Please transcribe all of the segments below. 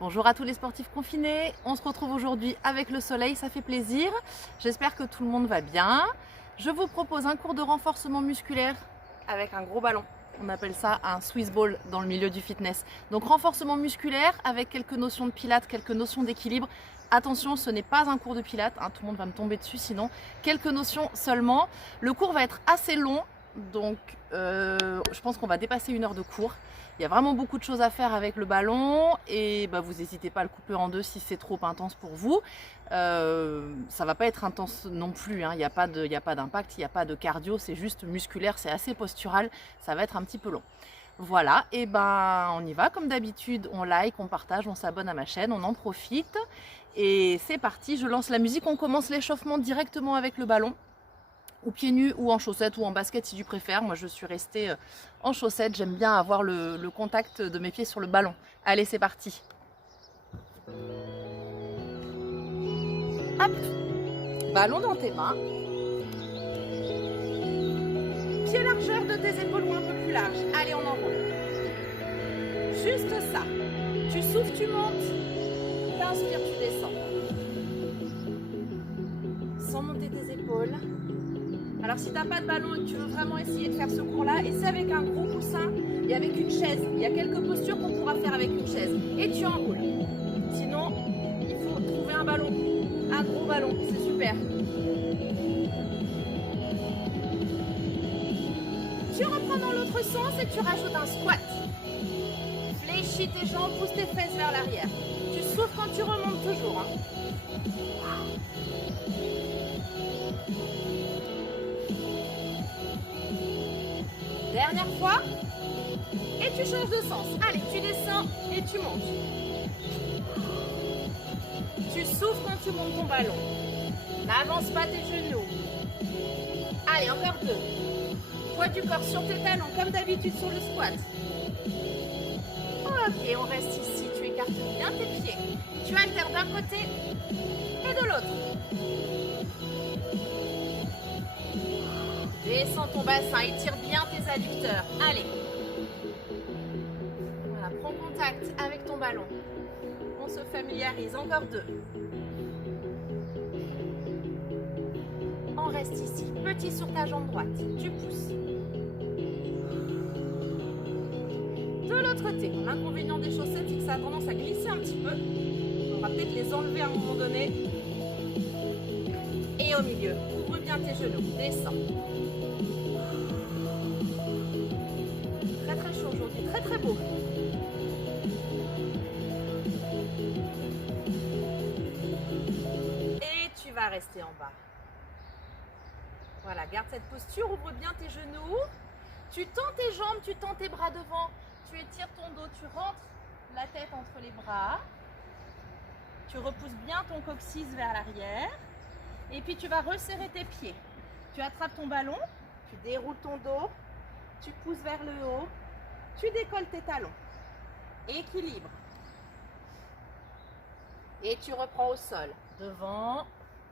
Bonjour à tous les sportifs confinés, on se retrouve aujourd'hui avec le soleil, ça fait plaisir. J'espère que tout le monde va bien. Je vous propose un cours de renforcement musculaire avec un gros ballon. On appelle ça un Swiss ball dans le milieu du fitness. Donc renforcement musculaire avec quelques notions de pilates, quelques notions d'équilibre. Attention, ce n'est pas un cours de pilates, hein, tout le monde va me tomber dessus sinon. Quelques notions seulement. Le cours va être assez long, donc je pense qu'on va dépasser 1 heure de cours. Il y a vraiment beaucoup de choses à faire avec le ballon et vous n'hésitez pas à le couper en deux si c'est trop intense pour vous. Ça va pas être intense non plus, hein. Il n'y a pas d'impact, il n'y a pas de cardio, c'est juste musculaire, c'est assez postural, ça va être un petit peu long. Voilà, et on y va comme d'habitude, on like, on partage, on s'abonne à ma chaîne, on en profite. Et c'est parti, je lance la musique, on commence l'échauffement directement avec le ballon. Ou pieds nus, ou en chaussettes, ou en basket si tu préfères. Moi je suis restée en chaussettes, j'aime bien avoir le contact de mes pieds sur le ballon. Allez, c'est parti. Hop, ballon dans tes mains. Pied largeur de tes épaules ou un peu plus large. Allez, on enroule. Juste ça. Tu souffles, tu montes. T'inspires, tu descends. Sans monter tes épaules. Alors si tu n'as pas de ballon et que tu veux vraiment essayer de faire ce cours-là, essaie avec un gros coussin et avec une chaise. Il y a quelques postures qu'on pourra faire avec une chaise. Et tu enroules. Sinon, il faut trouver un ballon. Un gros ballon, c'est super. Tu reprends dans l'autre sens et tu rajoutes un squat. Fléchis tes jambes, pousse tes fesses vers l'arrière. Tu souffles quand tu remontes toujours. Dernière fois. Et tu changes de sens. Allez, tu descends et tu montes. Tu souffles quand tu montes ton ballon. N'avance pas tes genoux. Allez, encore 2. Poids du corps sur tes talons, comme d'habitude sur le squat. Ok, on reste ici. Tu écartes bien tes pieds. Tu altères d'un côté et de l'autre. Descends ton bassin, étire bien tes adducteurs. Allez. Voilà, prends contact avec ton ballon. On se familiarise. Encore 2. On reste ici. Petit sur ta jambe droite. Tu pousses. De l'autre côté, l'inconvénient des chaussettes, c'est que ça a tendance à glisser un petit peu. On va peut-être les enlever à un moment donné. Et au milieu, ouvre bien tes genoux. Descends. Très très chaud aujourd'hui, très très beau. Et tu vas rester en bas. Voilà, garde cette posture, ouvre bien tes genoux. Tu tends tes jambes, tu tends tes bras devant. Tu étires ton dos, tu rentres la tête entre les bras. Tu repousses bien ton coccyx vers l'arrière. Et puis tu vas resserrer tes pieds. Tu attrapes ton ballon, tu déroules ton dos, tu pousses vers le haut, tu décolles tes talons. Équilibre. Et tu reprends au sol. Devant,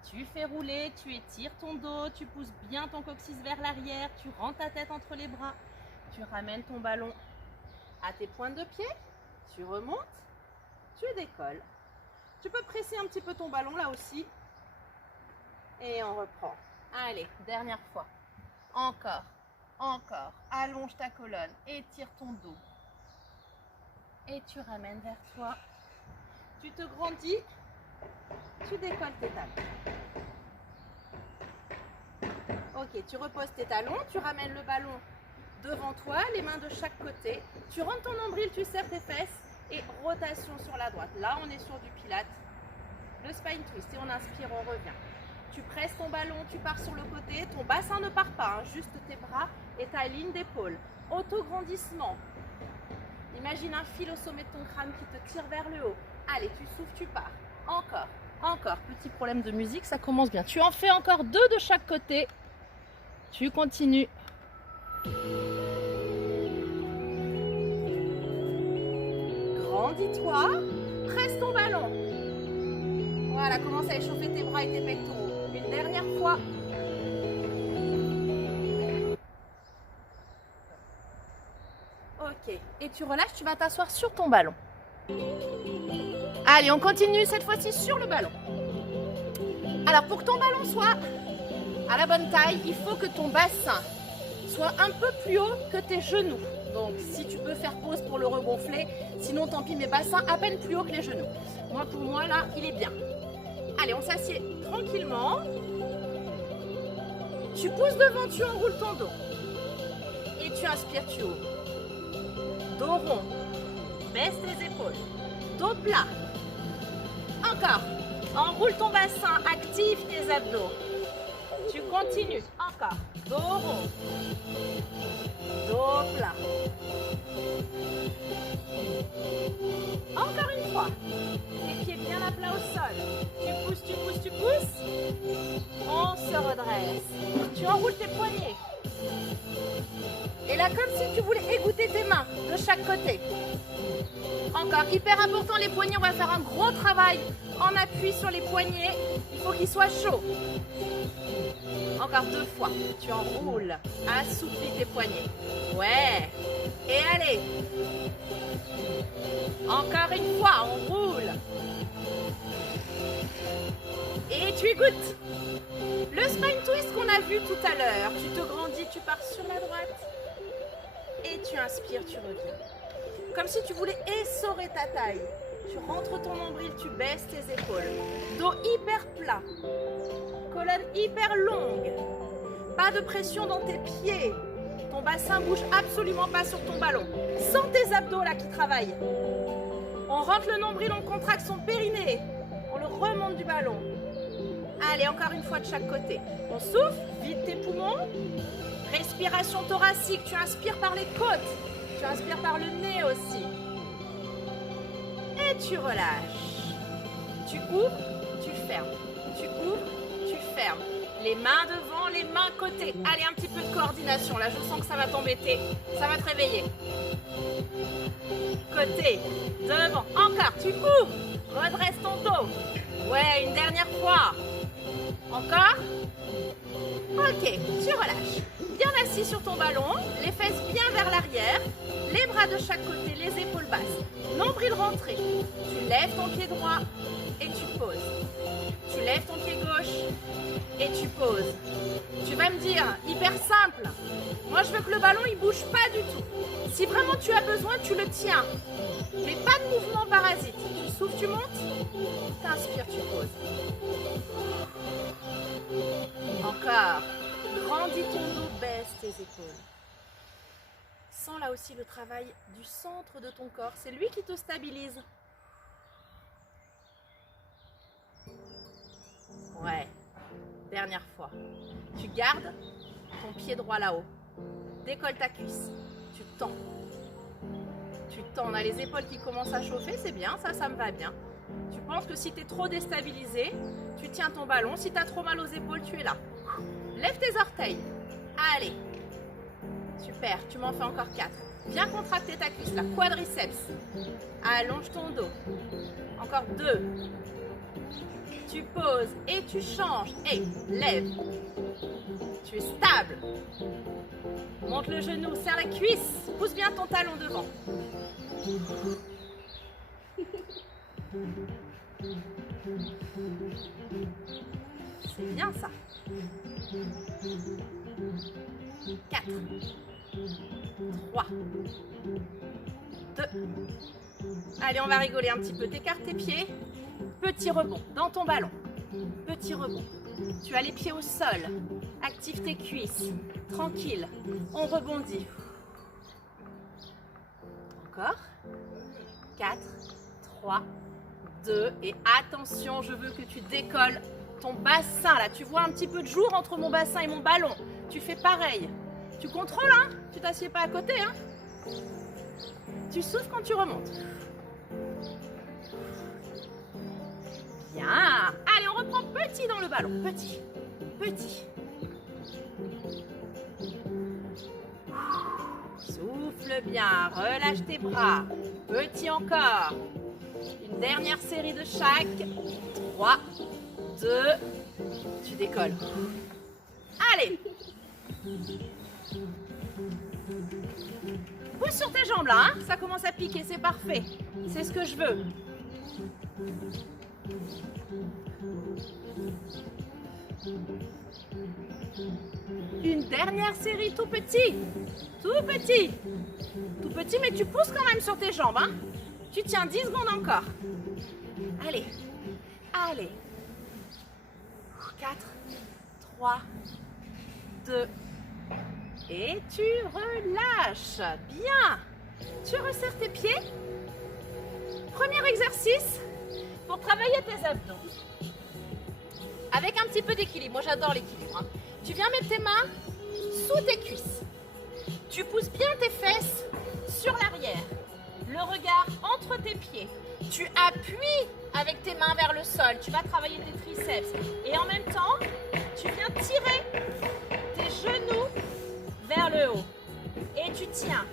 tu fais rouler, tu étires ton dos, tu pousses bien ton coccyx vers l'arrière, tu rentres ta tête entre les bras, tu ramènes ton ballon à tes pointes de pied, tu remontes, tu décolles. Tu peux presser un petit peu ton ballon là aussi. Et on reprend. Allez, dernière fois. Encore, encore. Allonge ta colonne, étire ton dos. Et tu ramènes vers toi. Tu te grandis, tu décolles tes talons. Ok, tu reposes tes talons, tu ramènes le ballon devant toi, les mains de chaque côté. Tu rentres ton nombril, tu serres tes fesses et rotation sur la droite. Là, on est sur du pilates, le spine twist et on inspire, on revient. Tu presses ton ballon, tu pars sur le côté, ton bassin ne part pas, hein, juste tes bras et ta ligne d'épaule. Auto-grandissement. Imagine un fil au sommet de ton crâne qui te tire vers le haut. Allez, tu souffles, tu pars. Encore, encore. Petit problème de musique, ça commence bien. Tu en fais encore 2 de chaque côté. Tu continues. Grandis-toi, presse ton ballon. Voilà, commence à échauffer tes bras et tes pectoraux. Une dernière fois. Ok, et tu relâches, tu vas t'asseoir sur ton ballon. Allez, on continue cette fois-ci sur le ballon. Alors, pour que ton ballon soit à la bonne taille, il faut que ton bassin soit un peu plus haut que tes genoux. Donc, si tu peux faire pause pour le regonfler, sinon tant pis, mes bassins à peine plus haut que les genoux. Moi, pour moi, là, il est bien. Allez, on s'assied tranquillement. Tu pousses devant, tu enroules ton dos. Et tu inspires, tu ouvres. Dos rond. Baisse tes épaules. Dos plat. Encore. Enroule ton bassin, active tes abdos. Tu continues. Encore. Dos rond. Dos plat. Encore une fois. Les pieds bien à plat au sol. Tu pousses, tu pousses, tu pousses. On se redresse. Tu enroules tes poignets. Et là, comme si tu voulais égoutter tes mains de chaque côté. Encore, hyper important, les poignets, on va faire un gros travail en appui sur les poignets. Il faut qu'ils soient chauds. Encore 2 fois. Tu enroules. Assouplis tes poignets. Ouais. Et allez. Encore une fois, on roule. Et tu égouttes. Le spine twist qu'on a vu tout à l'heure. Tu te grandis, tu pars sur la droite. Et tu inspires, tu reviens. Comme si tu voulais essorer ta taille. Tu rentres ton nombril, tu baisses tes épaules. Dos hyper plat. Colonne hyper longue. Pas de pression dans tes pieds. Ton bassin bouge absolument pas sur ton ballon. Sens tes abdos là qui travaillent. On rentre le nombril, on contracte son périnée. On le remonte du ballon. Allez, encore une fois de chaque côté. On souffle, vide tes poumons. Respiration thoracique, tu inspires par les côtes. Tu inspires par le nez aussi. Et tu relâches. Tu ouvres, tu fermes. Tu ouvres, tu fermes. Les mains devant, les mains côté. Allez, un petit peu de coordination. Là, je sens que ça va t'embêter. Ça va te réveiller. Côté, devant. Encore, tu ouvres. Redresse ton dos. Ouais, une dernière fois. Encore. Ok, tu relâches. Bien assis sur ton ballon, les fesses bien vers l'arrière, les bras de chaque côté, les épaules basses, nombril rentré. Tu lèves ton pied droit et tu poses. Tu lèves ton pied gauche et tu poses. Tu vas me dire, hyper simple, moi je veux que le ballon il bouge pas du tout. Si vraiment tu as besoin, tu le tiens. Mais pas de mouvement parasite. Tu souffles, tu montes, t'inspires, tu poses. Encore. Grandis ton dos, baisse tes épaules. Sens là aussi le travail du centre de ton corps. C'est lui qui te stabilise. Ouais. Dernière fois. Tu gardes ton pied droit là-haut. Décolle ta cuisse. Tu tends. Tu tends. On a les épaules qui commencent à chauffer. C'est bien, ça me va bien. Tu penses que si tu es trop déstabilisé, tu tiens ton ballon. Si tu as trop mal aux épaules, tu es là. Lève tes orteils. Allez. Super, tu m'en fais encore 4. Viens contracter ta cuisse, là. Quadriceps. Allonge ton dos. Encore 2. Tu poses et tu changes. Et lève. Tu es stable. Monte le genou, serre la cuisse. Pousse bien ton talon devant. C'est bien ça. 4, 3, 2. Allez, on va rigoler un petit peu. T'écartes tes pieds. Petit rebond dans ton ballon. Petit rebond. Tu as les pieds au sol. Active tes cuisses. Tranquille. On rebondit. Encore. 4, 3, 2. Et attention, je veux que tu décolles ton bassin. Là, tu vois un petit peu de jour entre mon bassin et mon ballon. Tu fais pareil. Tu contrôles, hein? Tu t'assieds pas à côté, hein? Tu souffles quand tu remontes. Bien. Allez, on reprend petit dans le ballon. Petit. Petit. Souffle bien. Relâche tes bras. Petit encore. Une dernière série de chaque. 3, 2. Tu décolles. Allez. Pousse sur tes jambes là, hein. Ça commence à piquer, c'est parfait. C'est ce que je veux. Une dernière série tout petit. Tout petit. Tout petit, mais tu pousses quand même sur tes jambes. Hein. Tu tiens 10 secondes encore. Allez. Allez. 4, 3, 2. Et tu relâches. Bien. Tu resserres tes pieds. Premier exercice pour travailler tes abdos. Avec un petit peu d'équilibre. Moi, j'adore l'équilibre. Hein. Tu viens mettre tes mains sous tes cuisses. Tu pousses bien tes fesses sur l'arrière. Le regard entre tes pieds. Tu appuies avec tes mains vers le sol. Tu vas travailler tes triceps. Et en même temps, tu viens tirer tes genoux vers le haut. Et tu tiens.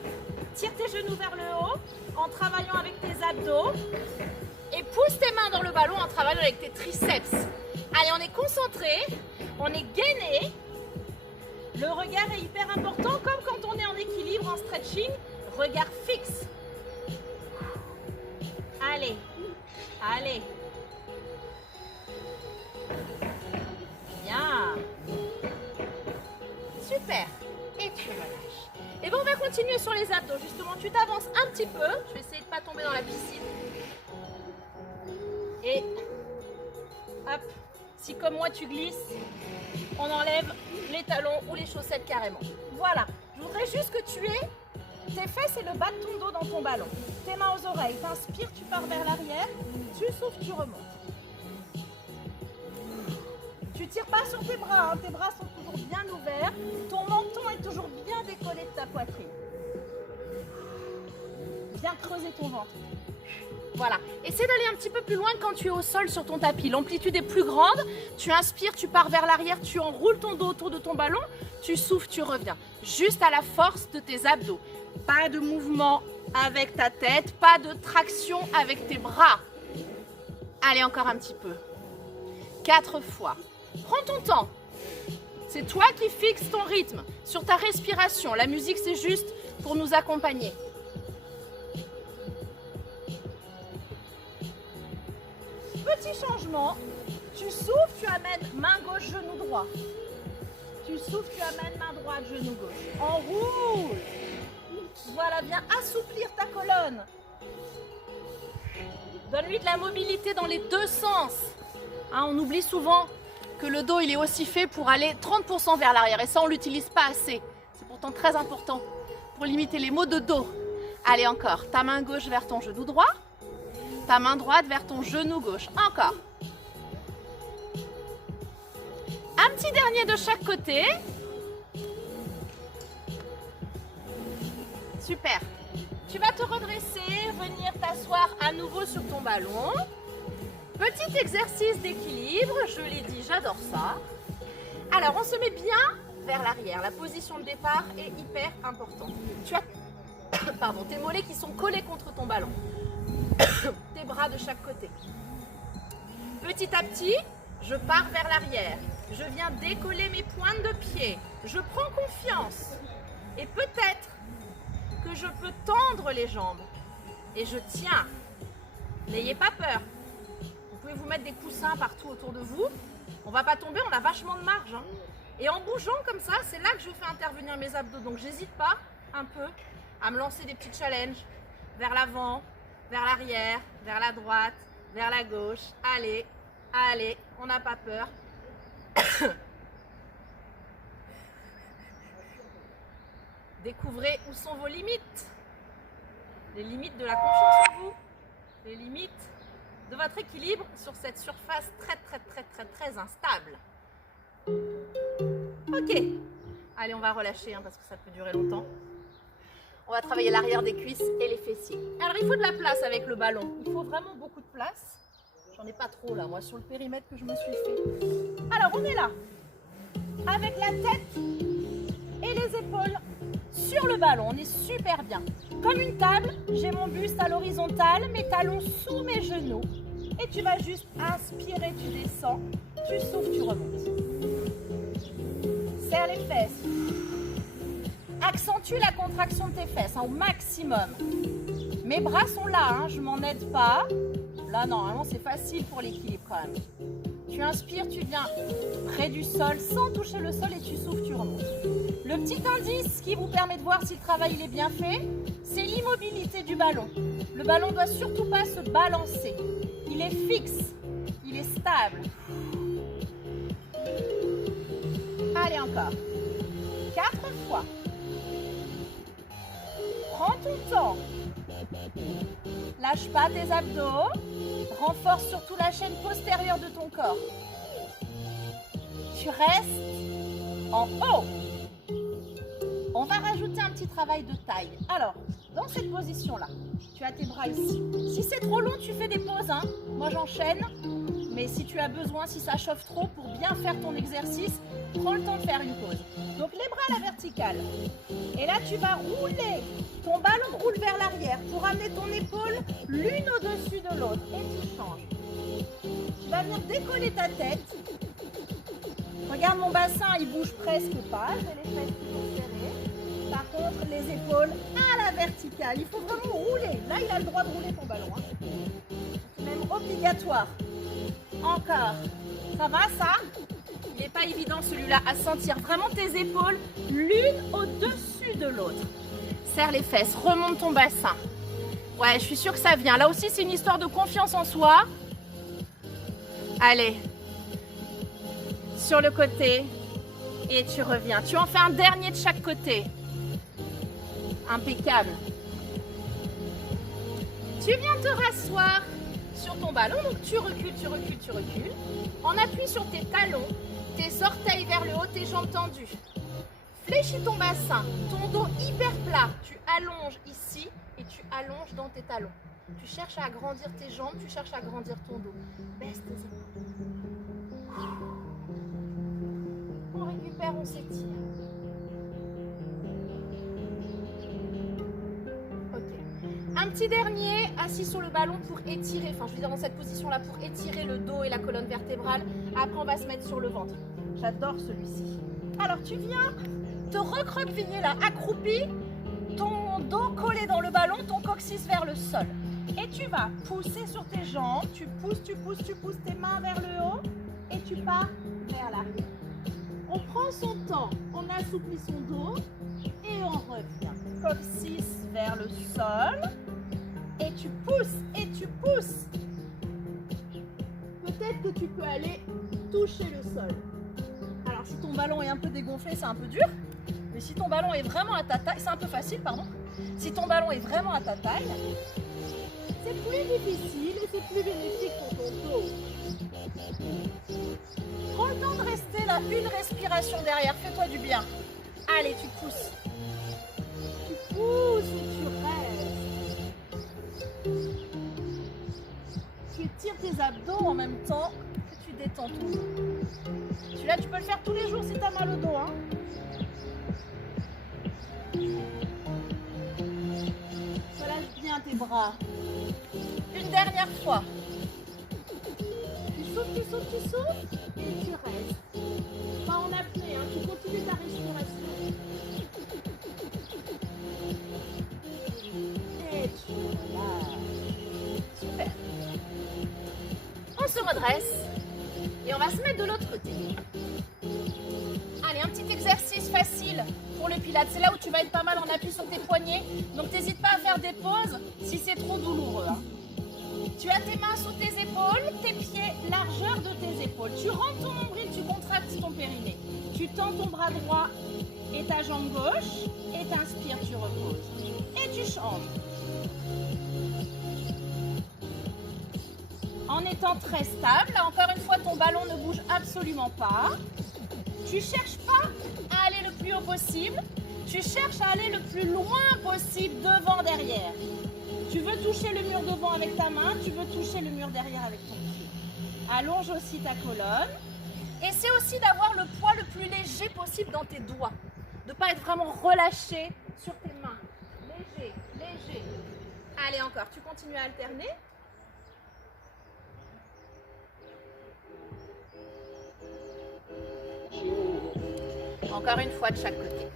Tire tes genoux vers le haut en travaillant avec tes abdos. Et pousse tes mains dans le ballon en travaillant avec tes triceps. Allez, on est concentré, on est gainé. Le regard est hyper important, comme quand on est en équilibre, en stretching. Regard fixe. Allez, allez. Bien. Super. Et tu relâches. Et bon, on va continuer sur les abdos. Justement, tu t'avances un petit peu. Je vais essayer de ne pas tomber dans la piscine. Et hop, si comme moi tu glisses, on enlève les talons ou les chaussettes carrément. Voilà, je voudrais juste que tu aies tes fesses et le bas de ton dos dans ton ballon. Tes mains aux oreilles, t'inspires, tu pars vers l'arrière, tu souffles, tu remontes. Tu tires pas sur tes bras, hein. Tes bras sont toujours bien ouverts, ton menton est toujours bien décollé de ta poitrine. Viens creuser ton ventre. Voilà, essaie d'aller un petit peu plus loin quand tu es au sol sur ton tapis. L'amplitude est plus grande, tu inspires, tu pars vers l'arrière, tu enroules ton dos autour de ton ballon, tu souffles, tu reviens. Juste à la force de tes abdos. Pas de mouvement avec ta tête, pas de traction avec tes bras. Allez, encore un petit peu. 4 fois. Prends ton temps. C'est toi qui fixes ton rythme sur ta respiration. La musique, c'est juste pour nous accompagner. Petit changement, tu souffles, tu amènes main gauche, genou droit. Tu souffles, tu amènes main droite, genou gauche. En rouge. Voilà, viens assouplir ta colonne. Donne-lui de la mobilité dans les deux sens. Hein, on oublie souvent que le dos il est aussi fait pour aller 30% vers l'arrière. Et ça, on ne l'utilise pas assez. C'est pourtant très important pour limiter les maux de dos. Allez, encore. Ta main gauche vers ton genou droit. Ta main droite vers ton genou gauche. Encore. Un petit dernier de chaque côté. Super. Tu vas te redresser, venir t'asseoir à nouveau sur ton ballon. Petit exercice d'équilibre. Je l'ai dit, j'adore ça. Alors, on se met bien vers l'arrière. La position de départ est hyper importante. Tu as tes mollets qui sont collés contre ton ballon. Tes bras de chaque côté. Petit à petit, je pars vers l'arrière. Je viens décoller mes pointes de pied. Je prends confiance. Et peut-être que je peux tendre les jambes. Et je tiens. N'ayez pas peur. Vous pouvez vous mettre des coussins partout autour de vous. On ne va pas tomber, on a vachement de marge. Hein. Et en bougeant comme ça, c'est là que je fais intervenir mes abdos. Donc j'hésite pas un peu à me lancer des petits challenges vers l'avant, vers l'arrière, vers la droite, vers la gauche. Allez, allez, on n'a pas peur. Découvrez où sont vos limites. Les limites de la confiance en vous. Les limites de votre équilibre sur cette surface très instable. Ok. Allez, on va relâcher hein, parce que ça peut durer longtemps. On va travailler l'arrière des cuisses et les fessiers. Alors, il faut de la place avec le ballon. Il faut vraiment beaucoup de place. J'en ai pas trop là, moi, sur le périmètre que je me suis fait. Alors, on est là. Avec la tête et les épaules sur le ballon. On est super bien. Comme une table, j'ai mon buste à l'horizontale, mes talons sous mes genoux. Et tu vas juste inspirer, tu descends. Tu souffles, tu remontes. Serre les fesses. accentue la contraction de tes fesses, hein, au maximum. Mes bras sont là, hein, je m'en aide pas. Là, normalement, c'est facile pour l'équilibre quand même. Tu inspires, tu viens près du sol sans toucher le sol et tu souffles, tu remontes. Le petit indice qui vous permet de voir si le travail il est bien fait, c'est l'immobilité du ballon. Le ballon ne doit surtout pas se balancer. Il est fixe, il est stable. Allez, encore. 4 fois. Prends ton temps. Lâche pas tes abdos. Renforce surtout la chaîne postérieure de ton corps. Tu restes en haut. On va rajouter un petit travail de taille. Alors, dans cette position-là, tu as tes bras ici. Si c'est trop long, tu fais des pauses, hein. Moi, j'enchaîne. Mais si tu as besoin, si ça chauffe trop, pour bien faire ton exercice, prends le temps de faire une pause. Donc, les bras à la verticale. Et là, tu vas rouler. Ton ballon roule vers l'arrière pour amener ton épaule l'une au-dessus de l'autre. Et tu changes. Tu vas venir décoller ta tête. Regarde mon bassin, il bouge presque pas. J'ai les fesses qui sont serrées. Par contre, les épaules à la verticale. Il faut vraiment rouler. Là, il a le droit de rouler ton ballon. Hein. C'est même obligatoire. Encore. Ça va, ça? Il n'est pas évident celui-là à sentir vraiment tes épaules l'une au-dessus de l'autre. Serre les fesses, remonte ton bassin. Ouais, je suis sûre que ça vient. Là aussi, c'est une histoire de confiance en soi. Allez. Sur le côté. Et tu reviens. Tu en fais un dernier de chaque côté. Impeccable. Tu viens te rasseoir sur ton ballon. Donc, tu recules, tu recules, tu recules. En appui sur tes talons. Tes orteils vers le haut, tes jambes tendues. Fléchis ton bassin, ton dos hyper plat. Tu allonges ici et tu allonges dans tes talons. Tu cherches à agrandir tes jambes, tu cherches à agrandir ton dos. Baisse tes épaules. On récupère, on s'étire. Ok. Un petit dernier, assis sur le ballon pour étirer, enfin je veux dire dans cette position-là, pour étirer le dos et la colonne vertébrale. Après, on va se mettre sur le ventre. J'adore celui-ci. Alors, tu viens te recroqueviller là, accroupi, ton dos collé dans le ballon, ton coccyx vers le sol. Et tu vas pousser sur tes jambes, tu pousses tes mains vers le haut et tu pars vers l'arrière. On prend son temps, on assouplit son dos et on revient. Coccyx vers le sol et tu pousses et tu pousses. Peut-être que tu peux aller toucher le sol. Alors si ton ballon est un peu dégonflé, c'est un peu dur. Mais si ton ballon est vraiment à ta taille, c'est un peu facile, pardon. Si ton ballon est vraiment à ta taille, c'est plus difficile et c'est plus bénéfique pour ton dos. Prends le temps de rester là, une respiration derrière, fais-toi du bien. Allez, tu pousses. Tu pousses et tu restes. Tu étires tes abdos en même temps que tu détends ton dos. Celui-là, tu peux le faire tous les jours si tu as mal au dos. Hein. Relâche bien tes bras. Une dernière fois. Tu souffles et tu restes. Pas en apnée, hein. Tu continues ta respiration. Et tu relâches. Super. On se redresse et on va se mettre de l'autre côté. Allez, un petit exercice facile pour le pilates. C'est là où tu vas être pas mal en appui sur tes poignets. Donc, n'hésite pas à faire des pauses si c'est trop douloureux. Hein. Tu as tes mains sous tes épaules, tes pieds, largeur de tes épaules. Tu rentres ton nombril, tu contractes ton périnée. Tu tends ton bras droit et ta jambe gauche et t'inspires, tu reposes. Et tu changes. En étant très stable, là encore une fois, ton ballon ne bouge absolument pas. Tu ne cherches pas à aller le plus haut possible. Tu cherches à aller le plus loin possible, devant, derrière. Tu veux toucher le mur devant avec ta main, tu veux toucher le mur derrière avec ton pied. Allonge aussi ta colonne. Et c'est aussi d'avoir le poids le plus léger possible dans tes doigts. De ne pas être vraiment relâché sur tes mains. Léger, léger. Allez, encore, tu continues à alterner. Encore une fois de chaque côté.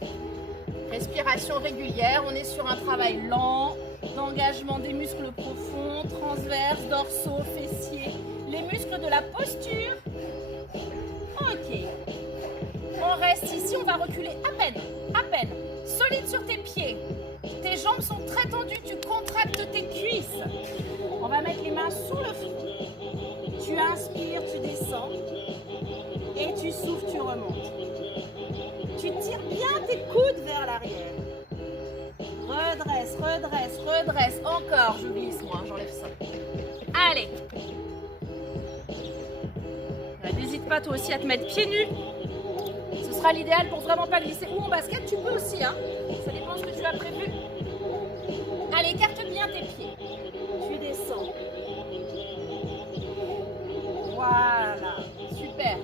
Respiration régulière, on est sur un travail lent, d'engagement des muscles profonds, transverses, dorsaux, fessiers, les muscles de la posture. Ok. On reste ici, on va reculer à peine. Solide sur tes pieds. Tes jambes sont très tendues, tu contractes tes cuisses. On va mettre les mains sous le front. Tu inspires, tu descends. Et tu souffles, tu remontes. Tu tires bien tes coudes vers l'arrière. Redresse, redresse, redresse. Encore, je glisse moi, j'enlève ça. Allez. N'hésite pas toi aussi à te mettre pieds nus. Ce sera l'idéal pour vraiment pas glisser. Ou en basket, tu peux aussi, hein. Ça dépend de ce que tu as prévu. Allez, écarte bien tes pieds. Tu descends. Voilà, super.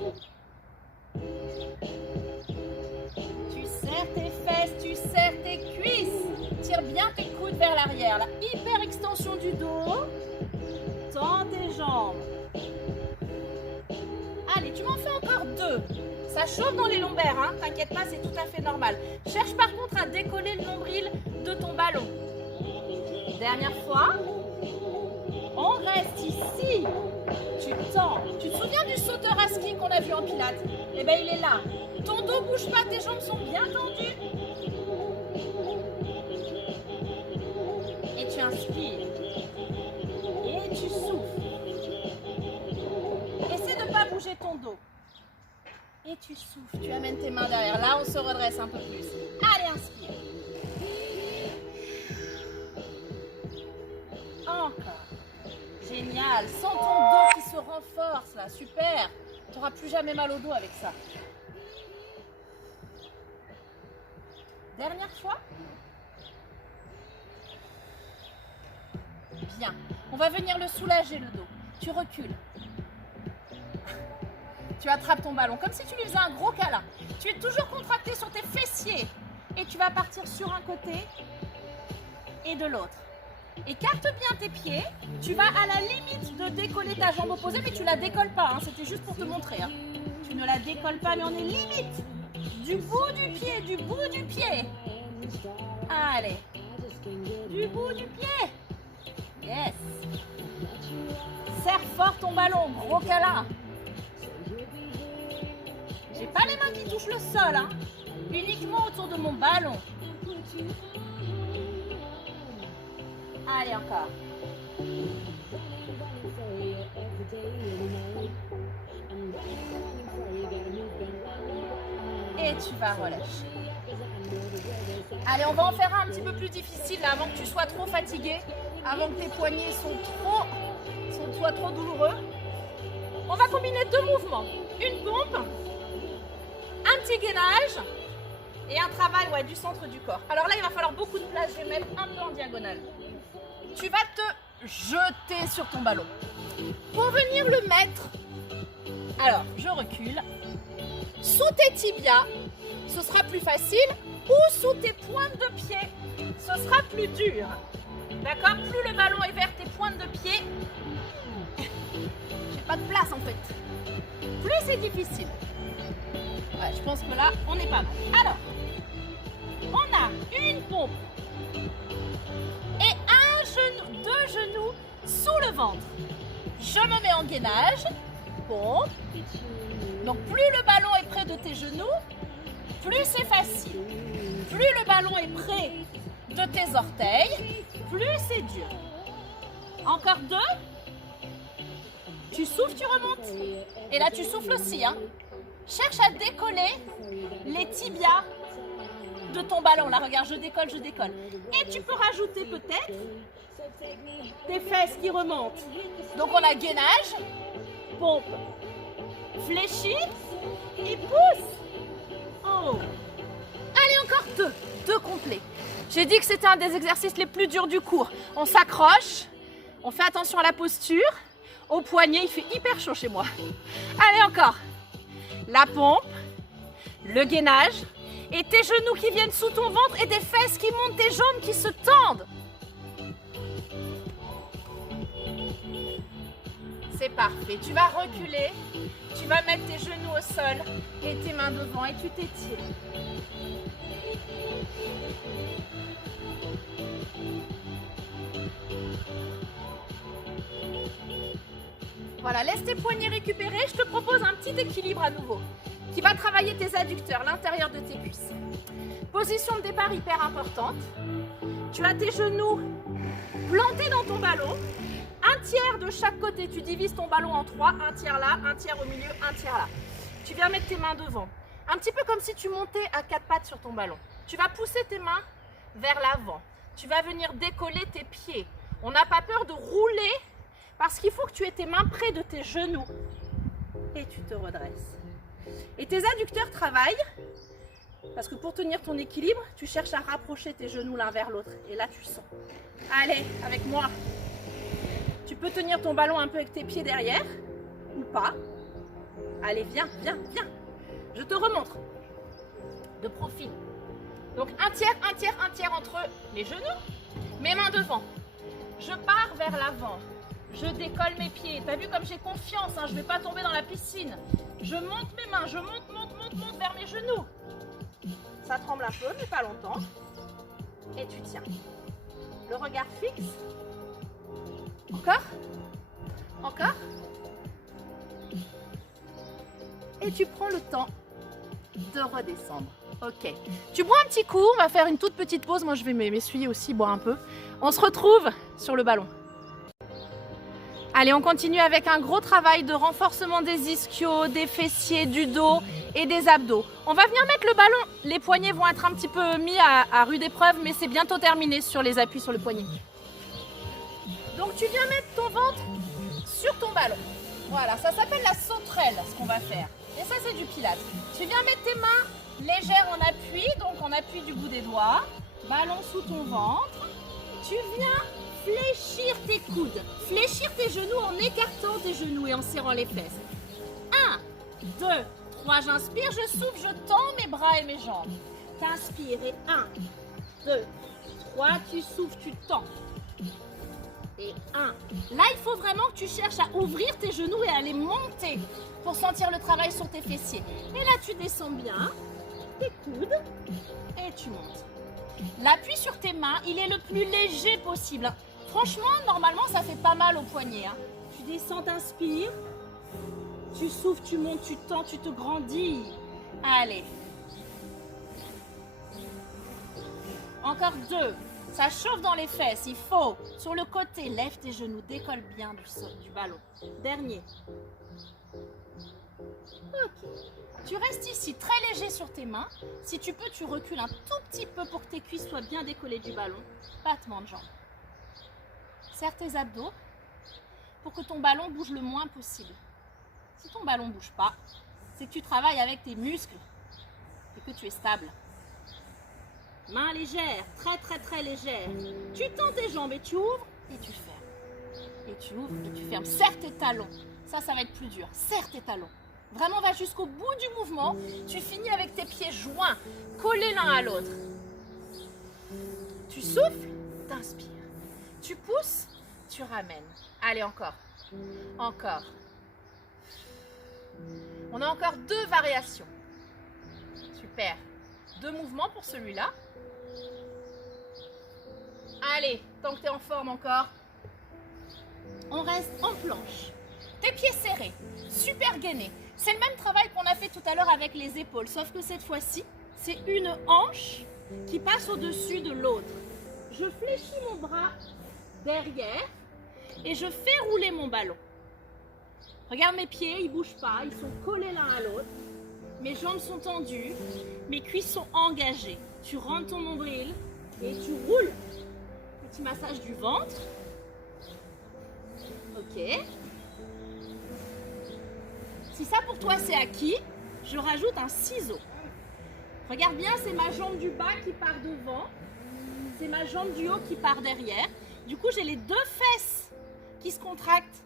Tu serres tes fesses, tu serres tes cuisses. Tire bien tes coudes vers l'arrière. La hyper extension du dos. Tends tes jambes. Allez, tu m'en fais encore 2. Ça chauffe dans les lombaires, hein. T'inquiète pas, c'est tout à fait normal. Cherche par contre à décoller le nombril de ton ballon. Dernière fois. On reste ici. Tu tends. Tu te souviens du sauteur à ski qu'on a vu en pilates? Eh bien, il est là. Ton dos bouge pas, tes jambes sont bien tendues. Et tu inspires. Et tu souffles. Essaie de ne pas bouger ton dos. Et tu souffles. Tu amènes tes mains derrière. Là, on se redresse un peu plus. Allez, inspire. Encore. Génial. Sens ton dos qui se renforce là. Super. Tu n'auras plus jamais mal au dos avec ça. Dernière fois. Bien. On va venir le soulager le dos. Tu recules. Tu attrapes ton ballon comme si tu lui faisais un gros câlin. Tu es toujours contracté sur tes fessiers. Et tu vas partir sur un côté et de l'autre. Écarte bien tes pieds. Tu vas à la limite de décoller ta jambe opposée, mais tu ne la décolles pas. Hein. C'était juste pour te montrer. Hein. Tu ne la décolles pas, mais on est limite. Du bout du pied, du bout du pied. Allez. Du bout du pied. Yes. Serre fort ton ballon. Gros câlin. J'ai pas les mains qui touchent le sol. Hein. Uniquement autour de mon ballon. Allez, encore. Et tu vas relâcher. Allez, on va en faire un petit peu plus difficile là, avant que tu sois trop fatigué, avant que tes poignets soient trop douloureux. On va combiner 2 mouvements. Une pompe, un petit gainage et un travail du centre du corps. Alors là, il va falloir beaucoup de place. Je vais mettre un peu en diagonale. Tu vas te jeter sur ton ballon. Pour venir le mettre, alors je recule. Sous tes tibias, ce sera plus facile, ou sous tes pointes de pied, ce sera plus dur. D'accord? Plus le ballon est vers tes pointes de pied, j'ai pas de place en fait. Plus c'est difficile. Ouais, je pense que là, on n'est pas mal. Alors, on a une pompe et 2 genoux sous le ventre. Je me mets en gainage. Pompe. Donc plus le ballon est près de tes genoux, plus c'est facile. Plus le ballon est près de tes orteils, plus c'est dur. Encore 2. Tu souffles, tu remontes. Et là, tu souffles aussi. Hein. Cherche à décoller les tibias de ton ballon. Là, regarde, je décolle, je décolle. Et tu peux rajouter peut-être tes fesses qui remontent. Donc, on a gainage, pompe, fléchis et pousse. Oh. Allez, encore 2. 2 complets. J'ai dit que c'était un des exercices les plus durs du cours. On s'accroche, on fait attention à la posture. Au poignet, il fait hyper chaud chez moi. Allez, encore. La pompe, le gainage et tes genoux qui viennent sous ton ventre et tes fesses qui montent, tes jambes qui se tendent. C'est parfait. Tu vas reculer, tu vas mettre tes genoux au sol et tes mains devant et tu t'étires. Voilà, laisse tes poignets récupérer. Je te propose un petit équilibre à nouveau qui va travailler tes adducteurs, l'intérieur de tes cuisses. Position de départ hyper importante. Tu as tes genoux plantés dans ton ballon. Un tiers de chaque côté. Tu divises ton ballon en 3. Un tiers là, un tiers au milieu, un tiers là. Tu viens mettre tes mains devant. Un petit peu comme si tu montais à 4 pattes sur ton ballon. Tu vas pousser tes mains vers l'avant. Tu vas venir décoller tes pieds. On n'a pas peur de rouler parce qu'il faut que tu aies tes mains près de tes genoux. Et tu te redresses. Et tes adducteurs travaillent parce que pour tenir ton équilibre, tu cherches à rapprocher tes genoux l'un vers l'autre. Et là, tu sens. Allez, avec moi. Tu peux tenir ton ballon un peu avec tes pieds derrière ou pas. Allez, viens, viens, viens. Je te remontre. De profil. Donc un tiers entre les genoux, mes mains devant. Je pars vers l'avant. Je décolle mes pieds. T'as vu comme j'ai confiance, hein, je ne vais pas tomber dans la piscine. Je monte mes mains, je monte vers mes genoux. Ça tremble un peu, mais pas longtemps. Et tu tiens. Le regard fixe. Encore. Encore. Et tu prends le temps de redescendre. Ok. Tu bois un petit coup, on va faire une toute petite pause. Moi, je vais m'essuyer aussi, boire un peu. On se retrouve sur le ballon. Allez, on continue avec un gros travail de renforcement des ischios, des fessiers, du dos et des abdos. On va venir mettre le ballon. Les poignets vont être un petit peu mis à rude épreuve, mais c'est bientôt terminé sur les appuis sur le poignet. Donc, tu viens mettre ton ventre sur ton ballon. Voilà, ça s'appelle la sauterelle, ce qu'on va faire. Et ça, c'est du pilates. Tu viens mettre tes mains légères en appui, donc en appui du bout des doigts. Ballon sous ton ventre. Tu viens fléchir tes coudes, fléchir tes genoux en écartant tes genoux et en serrant les fesses. 1, 2, 3, j'inspire, je souffle, je tends mes bras et mes jambes. T'inspires et 1, 2, 3, tu souffles, tu tends. Et 1. Là, il faut vraiment que tu cherches à ouvrir tes genoux et à les monter pour sentir le travail sur tes fessiers. Et là, tu descends bien tes coudes et tu montes. L'appui sur tes mains, il est le plus léger possible. Franchement, normalement, ça fait pas mal au poignet. Hein. Tu descends, t'inspires. Tu souffles, tu montes, tu tends, tu te grandis. Allez. Encore 2. Ça chauffe dans les fesses. Il faut, sur le côté, lève tes genoux, décolle bien du ballon. Dernier. Ok. Tu restes ici très léger sur tes mains. Si tu peux, tu recules un tout petit peu pour que tes cuisses soient bien décollées du ballon. Battement de jambes. Serre tes abdos pour que ton ballon bouge le moins possible. Si ton ballon ne bouge pas, c'est que tu travailles avec tes muscles et que tu es stable. Mains légères, très légères. Tu tends tes jambes et tu ouvres et tu fermes. Et tu ouvres et tu fermes. Serre tes talons. Ça va être plus dur. Serre tes talons. Vraiment, va jusqu'au bout du mouvement. Tu finis avec tes pieds joints, collés l'un à l'autre. Tu souffles, t'inspires. Tu pousses, tu ramènes. Allez, encore. Encore. On a encore 2 variations. Super. 2 mouvements pour celui-là. Allez, tant que tu es en forme encore. On reste en planche. Tes pieds serrés, super gainés. C'est le même travail qu'on a fait tout à l'heure avec les épaules, sauf que cette fois-ci, c'est une hanche qui passe au-dessus de l'autre. Je fléchis mon bras derrière et je fais rouler mon ballon. Regarde mes pieds, ils ne bougent pas, ils sont collés l'un à l'autre. Mes jambes sont tendues, mes cuisses sont engagées. Tu rentres ton nombril et tu roules. Petit massage du ventre. Ok. Si ça pour toi c'est acquis, je rajoute un ciseau. Regarde bien, c'est ma jambe du bas qui part devant. C'est ma jambe du haut qui part derrière. Du coup, j'ai les 2 fesses qui se contractent.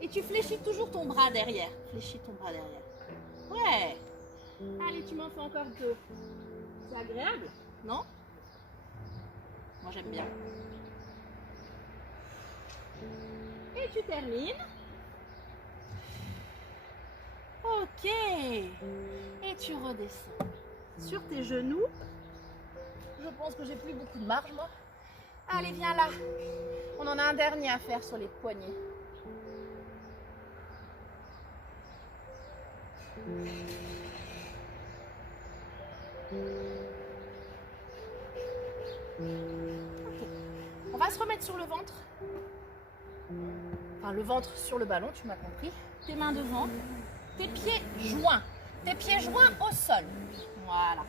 Et tu fléchis toujours ton bras derrière. Fléchis ton bras derrière. Ouais. Allez, tu m'en fais encore 2. C'est agréable, non? Moi, j'aime bien. Et tu termines. Ok. Et tu redescends sur tes genoux. Je pense que j'ai plus beaucoup de marge, moi. Allez, viens là. On en a un dernier à faire sur les poignets. Okay. On va se remettre sur le ventre. Enfin, le ventre sur le ballon, tu m'as compris. Tes mains devant, tes pieds joints. Tes pieds joints au sol. Voilà.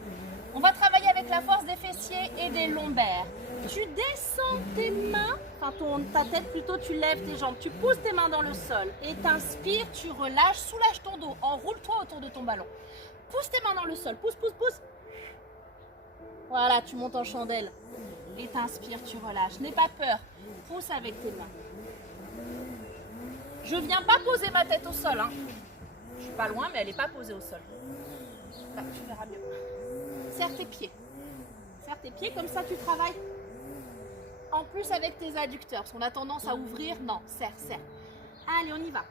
On va travailler avec la force des fessiers et des lombaires. Tu descends tes mains, enfin ta tête plutôt, tu lèves tes jambes. Tu pousses tes mains dans le sol et t'inspires, tu relâches, soulage ton dos. Enroule-toi autour de ton ballon. Pousse tes mains dans le sol. Pousse, pousse, pousse. Voilà, tu montes en chandelle. Et t'inspires, tu relâches. N'aie pas peur. Pousse avec tes mains. Je viens pas poser ma tête au sol. Hein. Je suis pas loin, mais elle n'est pas posée au sol. Là, tu verras mieux. Serre tes pieds. Serre tes pieds, comme ça tu travailles. En plus avec tes adducteurs, parce qu'on a tendance à ouvrir. Non, serre, serre. Allez, on y va.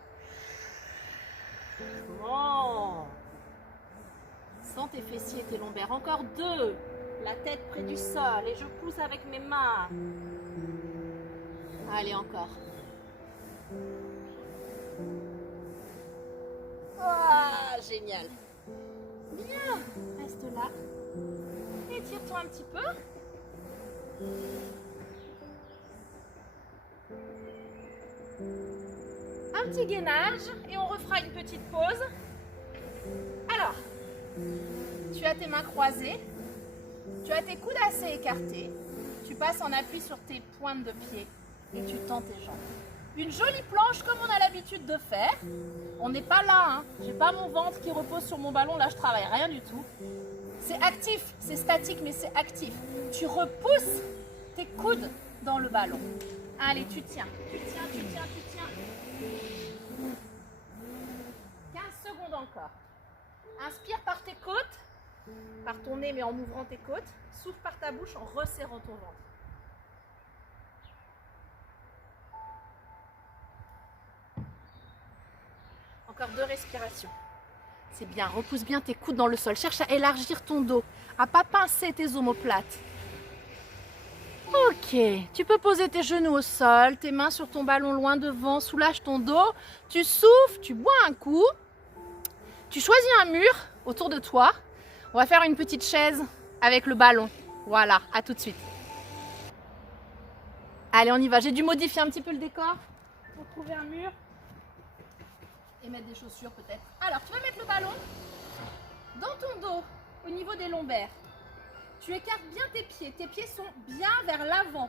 Oh. Sens tes fessiers et tes lombaires. Encore 2. La tête près du sol et je pousse avec mes mains. Allez, encore. Ah, génial. Bien. Reste là. Étire-toi un petit peu. Un petit gainage et on refera une petite pause. Alors, tu as tes mains croisées. Tu as tes coudes assez écartés. Tu passes en appui sur tes pointes de pied et tu tends tes jambes. Une jolie planche comme on a l'habitude de faire. On n'est pas là, hein. J'ai pas mon ventre qui repose sur mon ballon, là je travaille rien du tout. C'est actif, c'est statique mais c'est actif. Tu repousses tes coudes dans le ballon. Allez, tu tiens, tu tiens, tu tiens, tu tiens. 15 secondes encore. Inspire par tes côtes, par ton nez mais en ouvrant tes côtes. Souffle par ta bouche en resserrant ton ventre. Encore 2 respirations. C'est bien, repousse bien tes coudes dans le sol. Cherche à élargir ton dos, à pas pincer tes omoplates. Ok, tu peux poser tes genoux au sol, tes mains sur ton ballon loin devant, soulage ton dos. Tu souffles, tu bois un coup. Tu choisis un mur autour de toi. On va faire une petite chaise avec le ballon. Voilà, à tout de suite. Allez, on y va. J'ai dû modifier un petit peu le décor pour trouver un mur. Et mettre des chaussures peut-être. Alors, tu vas mettre le ballon dans ton dos, au niveau des lombaires. Tu écartes bien tes pieds. Tes pieds sont bien vers l'avant.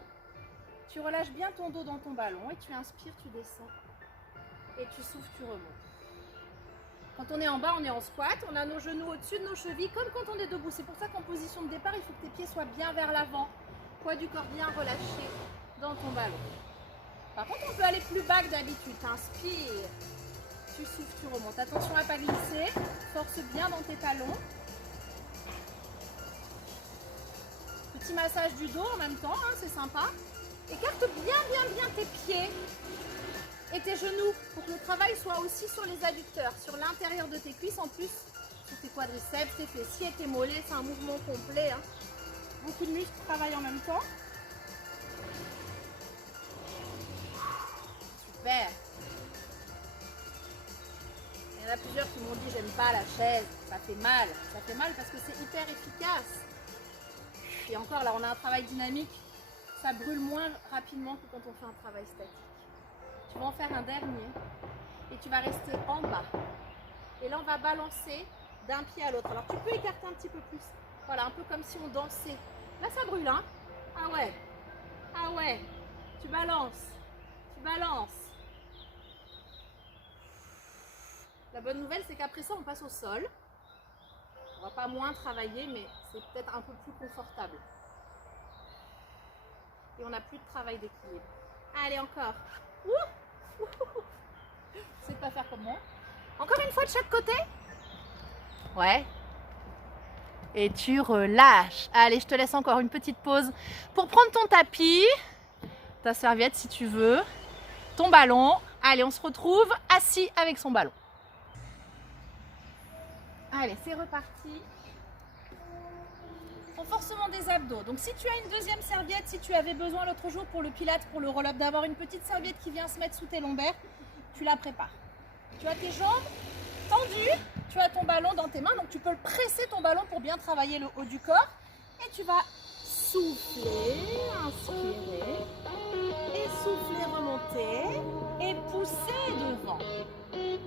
Tu relâches bien ton dos dans ton ballon et tu inspires, tu descends. Et tu souffles, tu remontes. Quand on est en bas, on est en squat. On a nos genoux au-dessus de nos chevilles, comme quand on est debout. C'est pour ça qu'en position de départ, il faut que tes pieds soient bien vers l'avant. Poids du corps bien relâché dans ton ballon. Par contre, on peut aller plus bas que d'habitude. Inspire. Tu souffles, tu remontes. Attention à ne pas glisser. Force bien dans tes talons. Petit massage du dos en même temps, hein, c'est sympa. Écarte bien tes pieds et tes genoux pour que le travail soit aussi sur les adducteurs, sur l'intérieur de tes cuisses, en plus sur tes quadriceps, tes fessiers, tes mollets. C'est un mouvement complet. Hein. Beaucoup de muscles travaillent en même temps. Super. Il y en a plusieurs qui m'ont dit j'aime pas la chaise, ça fait mal. Ça fait mal parce que c'est hyper efficace. Et encore là on a un travail dynamique, ça brûle moins rapidement que quand on fait un travail statique. Tu vas en faire un dernier et tu vas rester en bas. Et là on va balancer d'un pied à l'autre. Alors tu peux écarter un petit peu plus. Voilà, un peu comme si on dansait. Là ça brûle hein. Ah ouais. Ah ouais. Tu balances. Tu balances. La bonne nouvelle, c'est qu'après ça, on passe au sol. On va pas moins travailler, mais c'est peut-être un peu plus confortable. Et on n'a plus de travail d'équilibre. Allez, encore. C'est pas faire comme moi. Encore une fois de chaque côté. Ouais. Et tu relâches. Allez, je te laisse encore une petite pause pour prendre ton tapis, ta serviette si tu veux, ton ballon. Allez, on se retrouve assis avec son ballon. Allez, c'est reparti. renforcement des abdos. Donc si tu as une deuxième serviette, si tu avais besoin l'autre jour pour le pilate, pour le roll-up, d'avoir une petite serviette qui vient se mettre sous tes lombaires, tu la prépares. Tu as tes jambes tendues, tu as ton ballon dans tes mains, donc tu peux presser ton ballon pour bien travailler le haut du corps. Et tu vas souffler, inspirer, essouffler, remonter et pousser devant.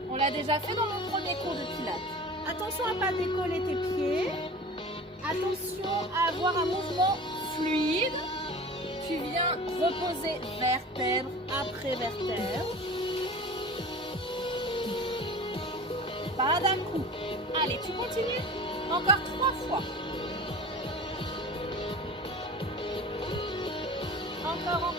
On l'a déjà fait dans mon premier cours de pilates. Attention à ne pas décoller tes pieds. Attention à avoir un mouvement fluide. Tu viens reposer vertèbre après vertèbre. Pas d'un coup. Allez, tu continues. Encore 3 fois. Encore.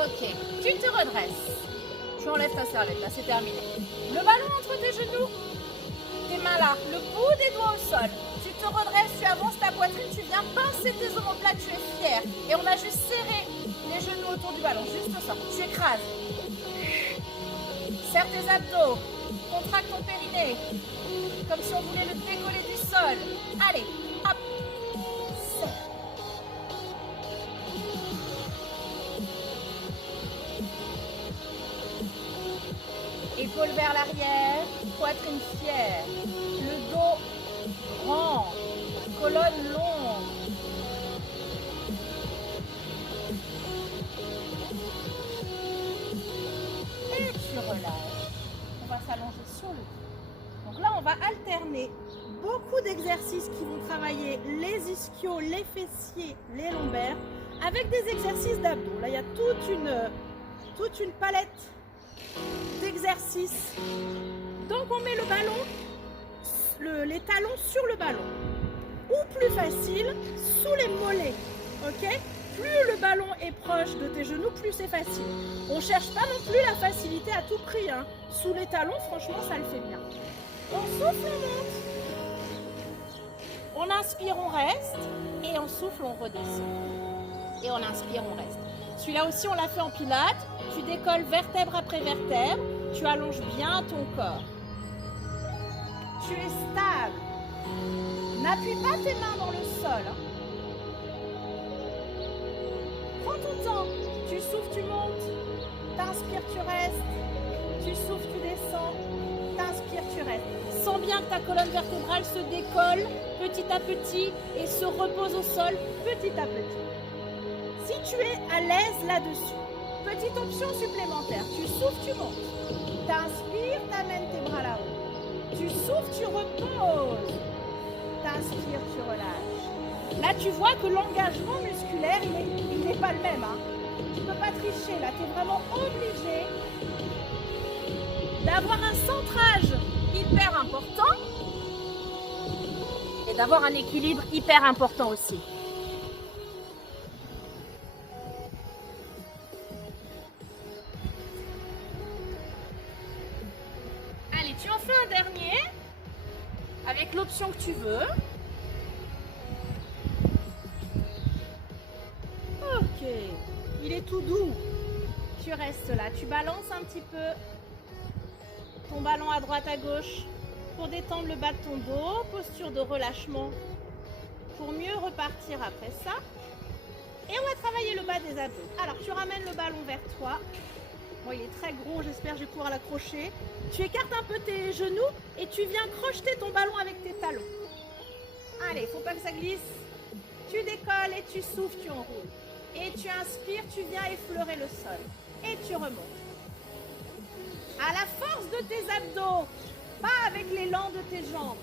Ok, tu te redresses. Tu enlèves ta serviette, là c'est terminé. Le ballon entre tes genoux, tes mains là, le bout des doigts au sol. Tu te redresses, tu avances ta poitrine, tu viens pincer tes omoplates, tu es fier. Et on a juste serré les genoux autour du ballon, juste ça. Tu écrases. Serre tes abdos, contracte ton périnée, comme si on voulait le décoller du sol. Allez, hop, serre. Épaules vers l'arrière, poitrine fière, le dos grand, colonne longue. Et tu relâches. On va s'allonger sur le dos. Donc là, on va alterner beaucoup d'exercices qui vont travailler les ischios, les fessiers, les lombaires, avec des exercices d'abdos. Là, il y a toute une palette d'exercices. Donc on met le ballon, les talons sur le ballon. Ou plus facile, sous les mollets. Ok? Plus le ballon est proche de tes genoux, plus c'est facile. On ne cherche pas non plus la facilité à tout prix. Hein. Sous les talons, franchement, ça le fait bien. On souffle, on monte. On inspire, on reste. Et on souffle, on redescend. Et on inspire, on reste. Celui-là aussi, on l'a fait en pilates. Tu décolles vertèbre après vertèbre. Tu allonges bien ton corps. Tu es stable. N'appuie pas tes mains dans le sol. Hein. Prends ton temps. Tu souffles, tu montes. T'inspires, tu restes. Tu souffles, tu descends. T'inspires, tu restes. Sens bien que ta colonne vertébrale se décolle petit à petit et se repose au sol petit à petit. Si tu es à l'aise là-dessus, petite option supplémentaire, tu souffles, tu montes. T'inspires, t'amènes tes bras là-haut. Tu souffles, tu reposes. T'inspires, tu relâches. Là, tu vois que l'engagement musculaire, il n'est pas le même. Hein. Tu ne peux pas tricher. Là, tu es vraiment obligé d'avoir un centrage hyper important et d'avoir un équilibre hyper important aussi. Allez, tu en fais un dernier avec l'option que tu veux. Ok, il est tout doux. Tu restes là, tu balances un petit peu ton ballon à droite à gauche pour détendre le bas de ton dos, posture de relâchement pour mieux repartir après ça. Et on va travailler le bas des abdos. Alors tu ramènes le ballon vers toi. Bon, il est très gros, j'espère que je vais pouvoir l'accrocher. Tu écartes un peu tes genoux et tu viens crocheter ton ballon avec tes talons. Allez, il ne faut pas que ça glisse. Tu décolles et tu souffles, tu enroules. Et tu inspires, tu viens effleurer le sol. Et tu remontes. À la force de tes abdos, pas avec l'élan de tes jambes.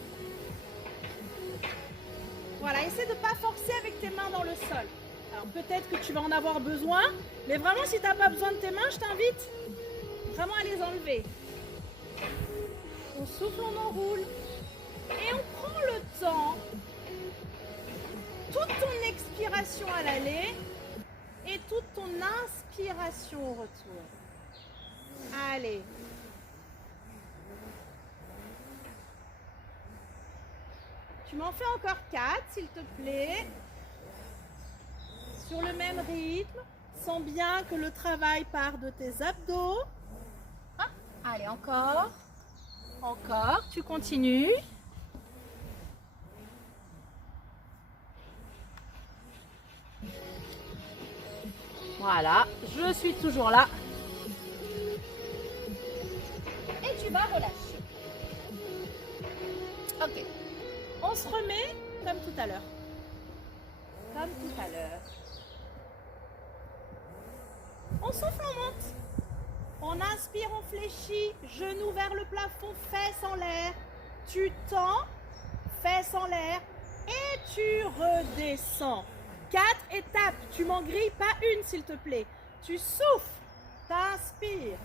Voilà, essaie de ne pas forcer avec tes mains dans le sol. Alors peut-être que tu vas en avoir besoin, mais vraiment si tu n'as pas besoin de tes mains, je t'invite vraiment à les enlever. On souffle, on enroule. Et on prend le temps, toute ton expiration à l'aller et toute ton inspiration au retour. Allez. Tu m'en fais encore 4, s'il te plaît. Sur le même rythme. Sens bien que le travail part de tes abdos. Ah, allez, encore. Encore, tu continues. Voilà, je suis toujours là. Et tu vas relâcher. Ok. On se remet comme tout à l'heure. Comme tout à l'heure. On souffle, on monte. On inspire, on fléchit. Genoux vers le plafond, fesses en l'air. Tu tends, fesses en l'air. Et tu redescends. 4 étapes. Tu m'en grilles pas une, s'il te plaît. Tu souffles, t'inspires.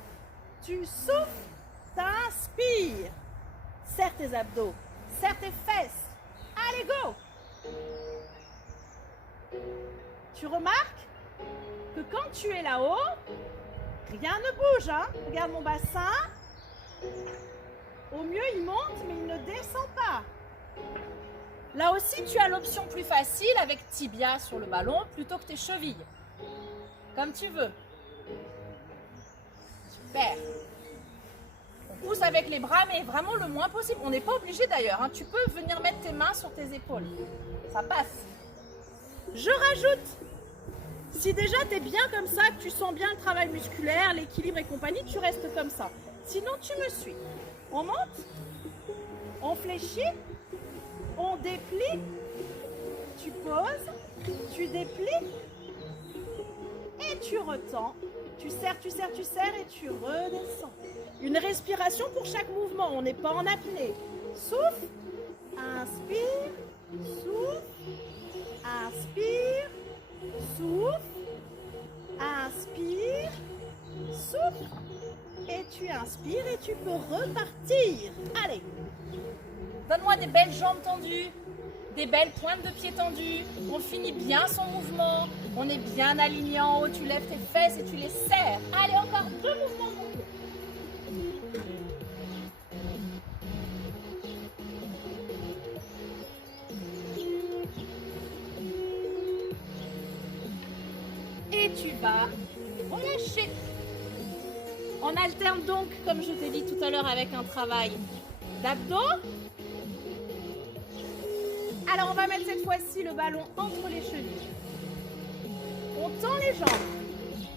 Tu souffles, t'inspires. Serre tes abdos. Serre tes fesses. Allez, go! Tu remarques que quand tu es là-haut, rien ne bouge. Hein? Regarde mon bassin. Au mieux, il monte, mais il ne descend pas. Là aussi, tu as l'option plus facile avec tibia sur le ballon plutôt que tes chevilles. Comme tu veux. Super. On pousse avec les bras, mais vraiment le moins possible. On n'est pas obligé d'ailleurs. Hein. Tu peux venir mettre tes mains sur tes épaules. Ça passe. Je rajoute. Si déjà tu es bien comme ça, que tu sens bien le travail musculaire, l'équilibre et compagnie, tu restes comme ça. Sinon, tu me suis. On monte. On fléchit. On déplie. Tu poses. Tu déplies. Et tu retends. Tu serres, tu serres, tu serres et tu redescends. Une respiration pour chaque mouvement. On n'est pas en apnée. Souffle. Inspire. Souffle. Inspire. Souffle. Inspire. Souffle. Et tu inspires et tu peux repartir. Allez. Donne-moi des belles jambes tendues. Des belles pointes de pied tendues. On finit bien son mouvement. On est bien aligné en haut. Tu lèves tes fesses et tu les serres. Allez, encore 2 mouvements complets. Et tu vas relâcher. On alterne donc, comme je t'ai dit tout à l'heure, avec un travail d'abdos. Alors on va mettre cette fois-ci le ballon entre les chevilles. On tend les jambes.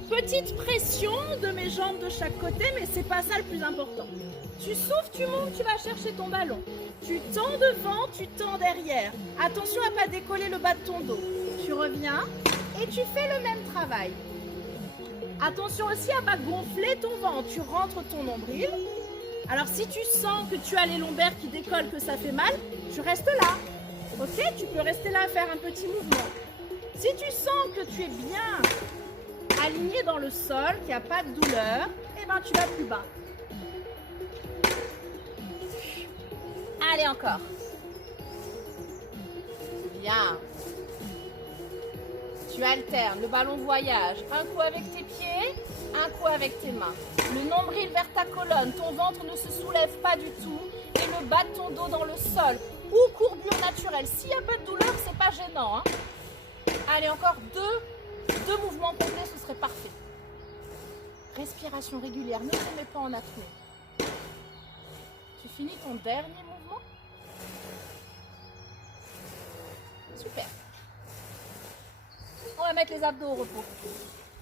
Petite pression de mes jambes de chaque côté, mais c'est pas ça le plus important. Tu souffles, tu montes, tu vas chercher ton ballon. Tu tends devant, tu tends derrière. Attention à ne pas décoller le bas de ton dos. Tu reviens et tu fais le même travail. Attention aussi à ne pas gonfler ton ventre. Tu rentres ton nombril. Alors si tu sens que tu as les lombaires qui décollent, que ça fait mal, tu restes là. Ok, tu peux rester là, faire un petit mouvement. Si tu sens que tu es bien aligné dans le sol, qu'il n'y a pas de douleur, eh ben tu vas plus bas. Allez, encore. Bien. Tu alternes, le ballon voyage. Un coup avec tes pieds, un coup avec tes mains. Le nombril vers ta colonne, ton ventre ne se soulève pas du tout. Et le bas de ton dos dans le sol. Ou courbure naturelle. S'il n'y a pas de douleur, c'est pas gênant. Hein. Allez, encore deux mouvements complets, ce serait parfait. Respiration régulière, ne te mets pas en apnée. Tu finis ton dernier mouvement. Super. On va mettre les abdos au repos.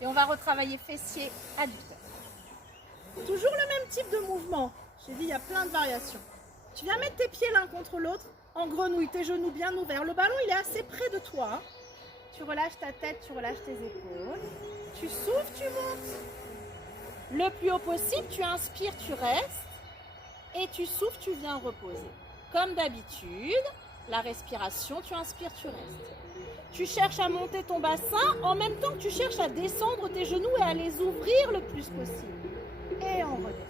Et on va retravailler fessiers, adducteurs. Toujours le même type de mouvement. J'ai dit, il y a plein de variations. Tu viens mettre tes pieds l'un contre l'autre, en grenouille, tes genoux bien ouverts. Le ballon, il est assez près de toi. Tu relâches ta tête, tu relâches tes épaules. Tu souffles, tu montes. Le plus haut possible, tu inspires, tu restes. Et tu souffles, tu viens reposer. Comme d'habitude, la respiration, tu inspires, tu restes. Tu cherches à monter ton bassin en même temps que tu cherches à descendre tes genoux et à les ouvrir le plus possible. Et on redescend.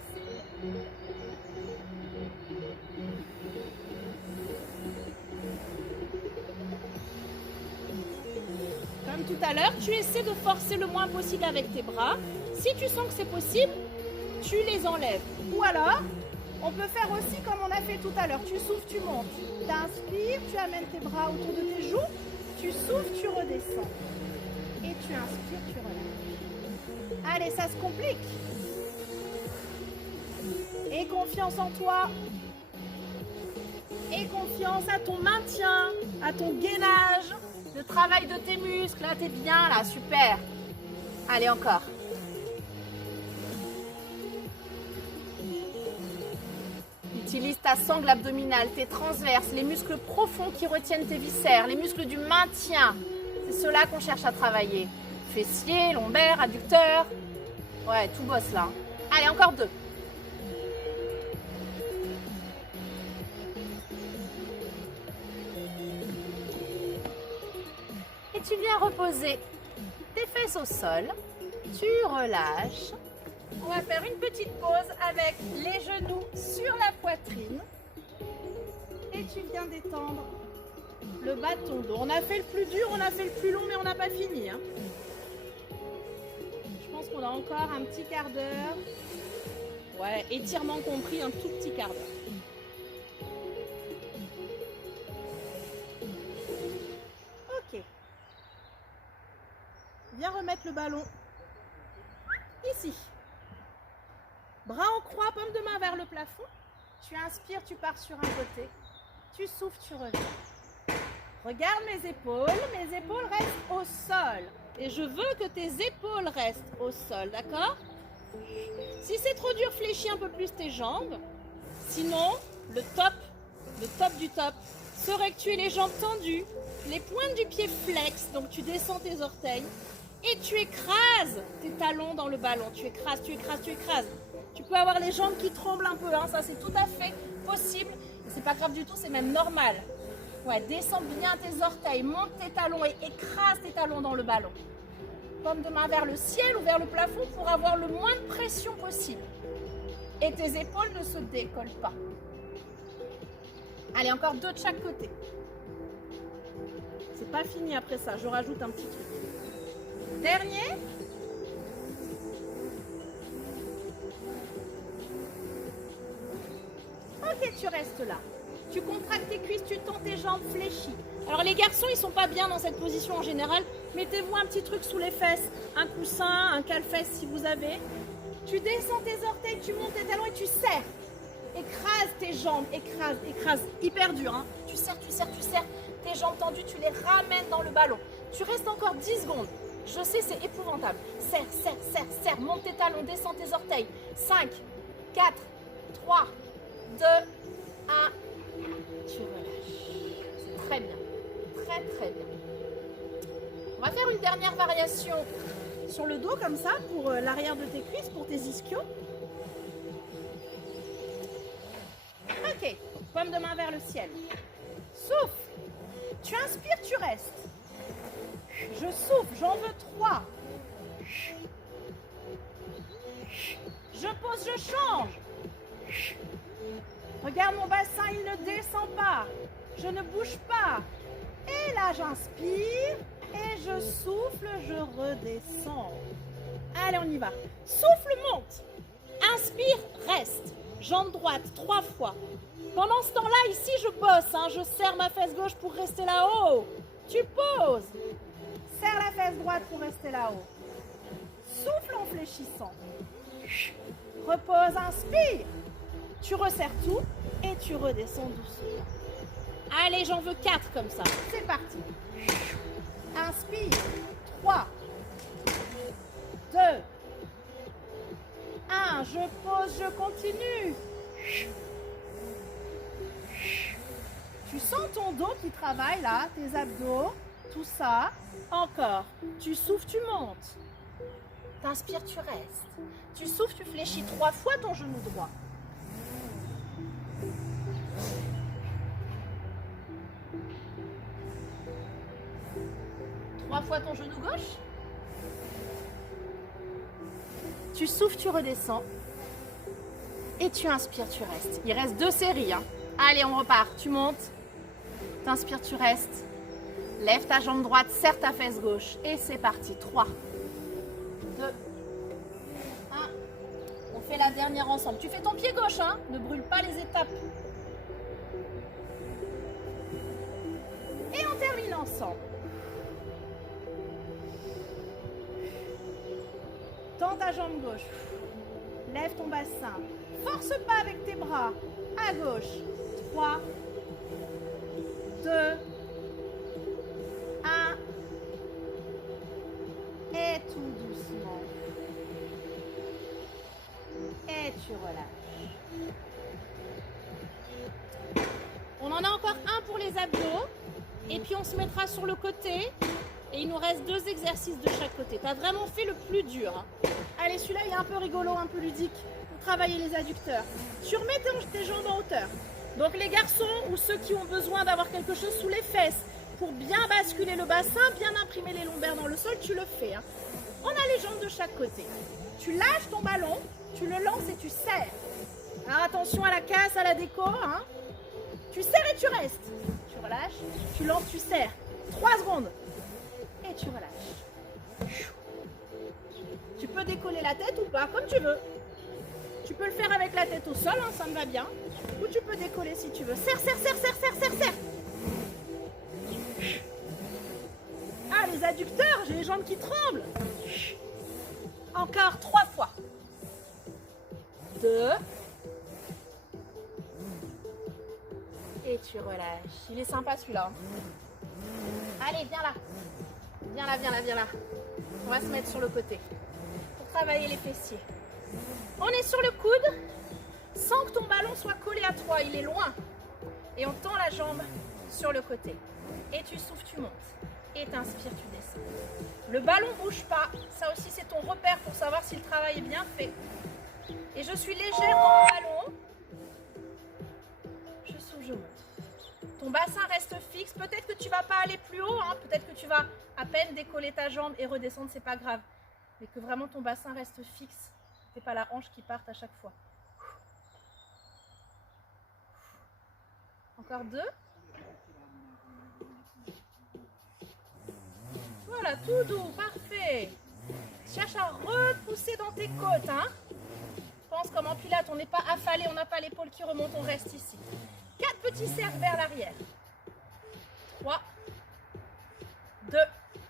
Comme tout à l'heure, tu essaies de forcer le moins possible avec tes bras. Si tu sens que c'est possible, tu les enlèves. Ou alors, on peut faire aussi comme on a fait tout à l'heure. Tu souffles, tu montes. Tu inspires, tu amènes tes bras autour de tes joues. Tu souffles, tu redescends. Et tu inspires, tu relâches. Allez, ça se complique. Et confiance en toi. Et confiance à ton maintien, à ton gainage, le travail de tes muscles. Là, t'es bien, là, super. Allez, encore. Utilise ta sangle abdominale, tes transverses, les muscles profonds qui retiennent tes viscères, les muscles du maintien. C'est ceux-là qu'on cherche à travailler. Fessiers, lombaires, adducteurs. Ouais, tout bosse là. Allez, encore 2. Et tu viens reposer tes fesses au sol. Tu relâches. On va faire une petite pause avec les genoux sur la poitrine. Et tu viens détendre le bas de ton dos. On a fait le plus dur, on a fait le plus long, mais on n'a pas fini. Hein. Je pense qu'on a encore un petit quart d'heure. Ouais, étirement compris, un tout petit quart d'heure. Ok. Viens remettre le ballon ici. Bras en croix, paume de main vers le plafond. Tu inspires, tu pars sur un côté. Tu souffles, tu reviens. Regarde mes épaules restent au sol. Et je veux que tes épaules restent au sol, d'accord? Si c'est trop dur, fléchis un peu plus tes jambes. Sinon, le top du top, serait que tu aies les jambes tendues, les pointes du pied flex, donc tu descends tes orteils, et tu écrases tes talons dans le ballon. Tu écrases, tu écrases, tu écrases. Tu peux avoir les jambes qui tremblent un peu, hein, ça c'est tout à fait possible. C'est pas grave du tout, c'est même normal. Ouais, descends bien tes orteils, monte tes talons et écrase tes talons dans le ballon. Paume de main vers le ciel ou vers le plafond pour avoir le moins de pression possible. Et tes épaules ne se décollent pas. Allez, encore 2 de chaque côté. C'est pas fini après ça, je rajoute un petit truc. Dernier. Ok, tu restes là. Tu contractes tes cuisses, tu tends tes jambes fléchies. Alors les garçons, ils sont pas bien dans cette position en général. Mettez-vous un petit truc sous les fesses, un coussin, un cale-fesse si vous avez. Tu descends tes orteils, tu montes tes talons et tu serres. Écrase tes jambes, écrase, écrase. Hyper dur, hein. Tu serres, tu serres, tu serres. Tes jambes tendues, tu les ramènes dans le ballon. Tu restes encore 10 secondes. Je sais, c'est épouvantable. Serre, serre, serre, serre. Monte tes talons, descends tes orteils. 5, 4, 3, 2, 1. Tu relâches. C'est très bien. Très, très bien. On va faire une dernière variation sur le dos comme ça pour l'arrière de tes cuisses, pour tes ischios. Ok. Paume de main vers le ciel. Souffle. Tu inspires, tu restes. Je souffle, j'en veux 3. Je pose, je change. Regarde mon bassin, il ne descend pas. Je ne bouge pas. Et là, j'inspire et je souffle, je redescends. Allez, on y va. Souffle, monte. Inspire, reste. Jambe droite, 3 fois. Pendant ce temps-là, ici, je bosse. Hein. Je serre ma fesse gauche pour rester là-haut. Tu poses. Serre la fesse droite pour rester là-haut. Souffle en fléchissant. Repose, inspire. Tu resserres tout et tu redescends doucement. Allez, j'en veux 4 comme ça. C'est parti. Inspire. 3, 2, 1. Je pose, je continue. Tu sens ton dos qui travaille là, tes abdos, tout ça. Encore. Tu souffles, tu montes. T'inspires, tu restes. Tu souffles, tu fléchis 3 fois ton genou droit. Fois ton genou gauche. Tu souffles, tu redescends. Et tu inspires, tu restes. Il reste 2 séries. Hein. Allez, on repart. Tu montes. T'inspires, tu restes. Lève ta jambe droite, serre ta fesse gauche. Et c'est parti. 3, 2, 1. On fait la dernière ensemble. Tu fais ton pied gauche, hein. Ne brûle pas les étapes. Et on termine ensemble. Tends ta jambe gauche. Lève ton bassin. Force pas avec tes bras. À gauche. 3, 2, 1. Et tout doucement. Et tu relâches. On en a encore un pour les abdos. Et puis on se mettra sur le côté. Et il nous reste 2 exercices de chaque côté. Tu as vraiment fait le plus dur. Hein. Allez, celui-là, il est un peu rigolo, un peu ludique. Pour travailler les adducteurs. Tu remets tes jambes en hauteur. Donc les garçons ou ceux qui ont besoin d'avoir quelque chose sous les fesses pour bien basculer le bassin, bien imprimer les lombaires dans le sol, tu le fais. Hein. On a les jambes de chaque côté. Tu lâches ton ballon, tu le lances et tu serres. Alors attention à la casse, à la déco. Hein. Tu serres et tu restes. Tu relâches, tu lances, tu serres. 3 secondes. Et tu relâches. Tu peux décoller la tête ou pas, comme tu veux. Tu peux le faire avec la tête au sol, hein, ça me va bien. Ou tu peux décoller si tu veux. Serre, serre, serre, serre, serre, serre, serre. Ah, les adducteurs, j'ai les jambes qui tremblent. Encore 3 fois. 2. Et tu relâches. Il est sympa celui-là. Allez, viens là. Viens là, viens là, viens là. On va se mettre sur le côté pour travailler les fessiers. On est sur le coude sans que ton ballon soit collé à toi, il est loin. Et on tend la jambe sur le côté. Et tu souffles, tu montes. Et tu inspires, tu descends. Le ballon ne bouge pas. Ça aussi, c'est ton repère pour savoir si le travail est bien fait. Et je suis légère dans le ballon. Je souffle, je monte. Ton bassin reste fixe. Peut-être que tu ne vas pas aller plus haut. Hein. Peut-être que tu vas à peine décoller ta jambe et redescendre, c'est pas grave. Mais que vraiment ton bassin reste fixe. C'est pas la hanche qui parte à chaque fois. Encore 2. Voilà, tout doux, parfait. Cherche à repousser dans tes côtes. Hein. Pense comme en pilates, on n'est pas affalé, on n'a pas l'épaule qui remonte, on reste ici. 4 petits cercles vers l'arrière. 3, 2.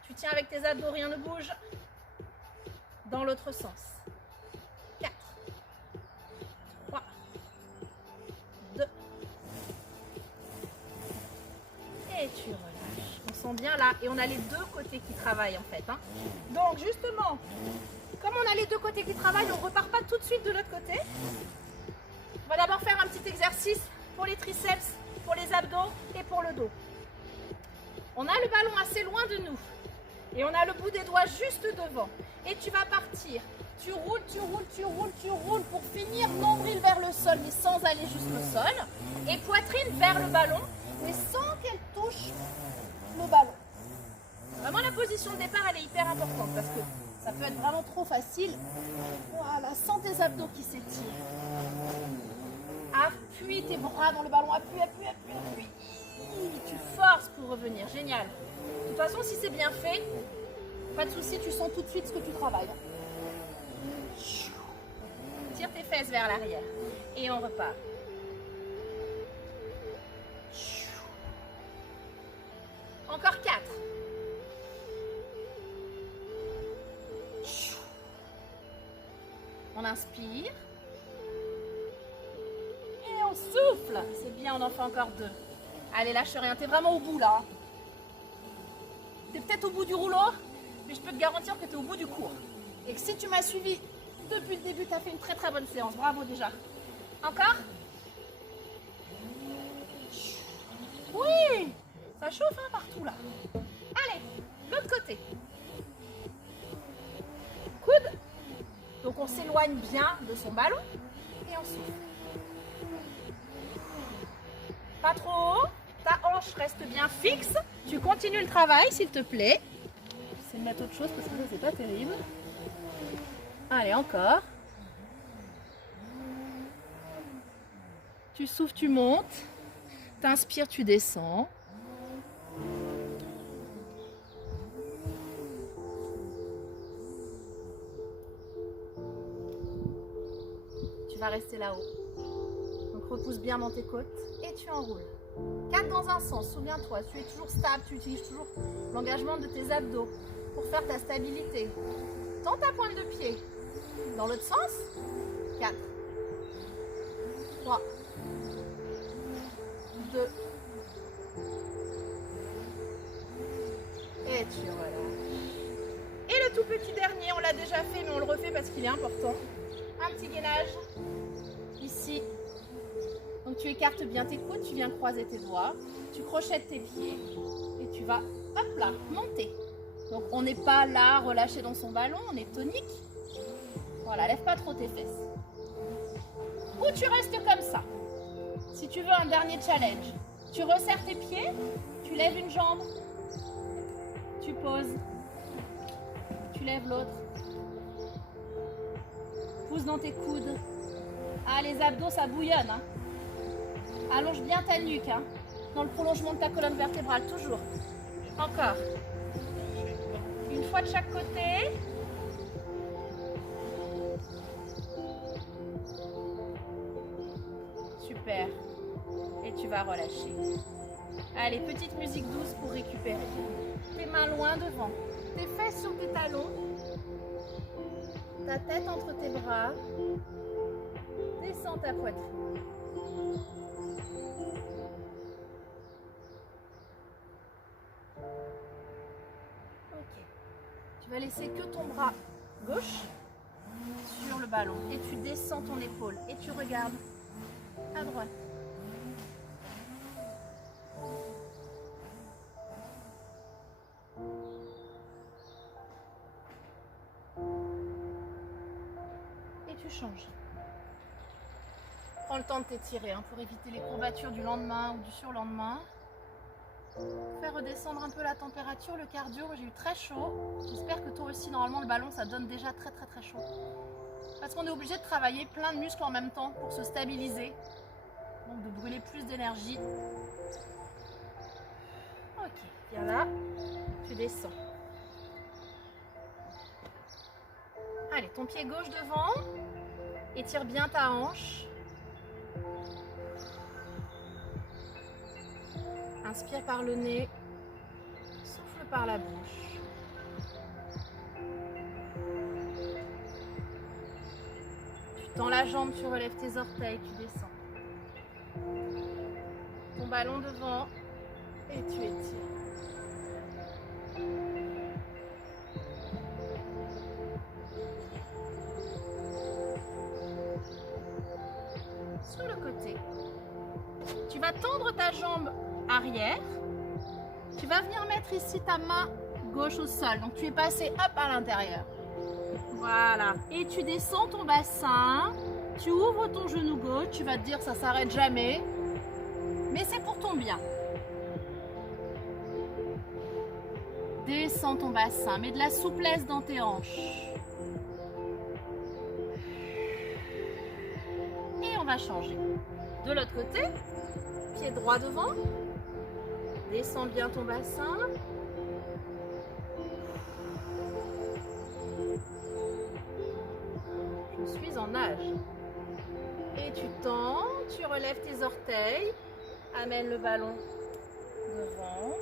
Tu tiens avec tes abdos, rien ne bouge. Dans l'autre sens. 4, 3, 2. Et tu relâches. On sent bien là. Et on a les 2 côtés qui travaillent en fait. Hein. Donc justement, comme on a les 2 côtés qui travaillent, on ne repart pas tout de suite de l'autre côté. On va d'abord faire un petit exercice pour les triceps, pour les abdos et pour le dos. On a le ballon assez loin de nous. Et on a le bout des doigts juste devant. Et tu vas partir. Tu roules, tu roules, tu roules, tu roules pour finir nombril vers le sol, mais sans aller jusqu'au sol. Et poitrine vers le ballon, mais sans qu'elle touche le ballon. Vraiment, la position de départ, elle est hyper importante parce que ça peut être vraiment trop facile. Voilà, sens tes abdos qui s'étirent. Appuie tes bras dans le ballon. Appuie, appuie, appuie, appuie. Tu forces pour revenir. Génial. De toute façon, si c'est bien fait, pas de souci, tu sens tout de suite ce que tu travailles. Tire tes fesses vers l'arrière. Et on repart. Encore 4. On inspire. Et on souffle. C'est bien, on en fait encore 2. Allez, lâche rien. T'es vraiment au bout là. T'es peut-être au bout du rouleau, mais je peux te garantir que t'es au bout du cours. Et que si tu m'as suivi depuis le début, t'as fait une très très bonne séance. Bravo déjà. Encore? Oui! Ça chauffe hein, partout là. Allez, l'autre côté. Coude. Donc on s'éloigne bien de son ballon et on souffle. Pas trop haut. Ta hanche reste bien fixe. Tu continues le travail s'il te plaît. J'essaie de mettre autre chose parce que ça c'est pas terrible. Allez, encore. Tu souffles, tu montes. T'inspires, tu descends. Tu vas rester là-haut. Donc repousse bien dans tes côtes et tu enroules. 4 dans un sens, souviens-toi, tu es toujours stable, tu utilises toujours l'engagement de tes abdos pour faire ta stabilité. Tends ta pointe de pied, Dans l'autre sens. 4, 3, 2. Et tu relâches. Et le tout petit dernier, on l'a déjà fait, mais on le refait parce qu'il est important. Un petit gainage. Ici. Donc tu écartes bien tes coudes, tu viens croiser tes doigts, tu crochettes tes pieds et tu vas, hop là, monter. Donc on n'est pas là relâché dans son ballon, on est tonique. Voilà, lève pas trop tes fesses. Ou tu restes comme ça. Si tu veux un dernier challenge, tu resserres tes pieds, tu lèves une jambe, tu poses, tu lèves l'autre. Pousse dans tes coudes. Ah, les abdos, ça bouillonne. Hein. Allonge bien ta nuque, hein, dans le prolongement de ta colonne vertébrale, toujours. Encore. Une fois de chaque côté. Super. Et tu vas relâcher. Allez, petite musique douce pour récupérer. Tes mains loin devant. Tes fesses sur tes talons. Ta tête entre tes bras. Descends ta poitrine. Tu vas laisser que ton bras gauche sur le ballon et tu descends ton épaule et tu regardes à droite. Et tu changes. Prends le temps de t'étirer hein, pour éviter les courbatures du lendemain ou du surlendemain. Faire redescendre un peu la température, le cardio, j'ai eu très chaud. J'espère que toi aussi, normalement le ballon ça donne déjà très chaud. Parce qu'on est obligé de travailler plein de muscles en même temps pour se stabiliser. Donc de brûler plus d'énergie. Ok, viens là, tu descends. Allez, ton pied gauche devant, étire bien ta hanche. Inspire par le nez, souffle par la bouche. Tu tends la jambe, tu relèves tes orteils, tu descends. Ton ballon devant et tu étires. Sur le côté, tu vas tendre ta jambe arrière, tu vas venir mettre ici ta main gauche au sol, donc tu es passé hop à l'intérieur, voilà, et tu descends ton bassin, tu ouvres ton genou gauche, tu vas te dire ça s'arrête jamais, mais c'est pour ton bien. Descends ton bassin, mets de la souplesse dans tes hanches. Et on va changer. De l'autre côté, pied droit devant. Descends bien ton bassin. Je suis en nage. Et tu tends, tu relèves tes orteils. Amène le ballon devant.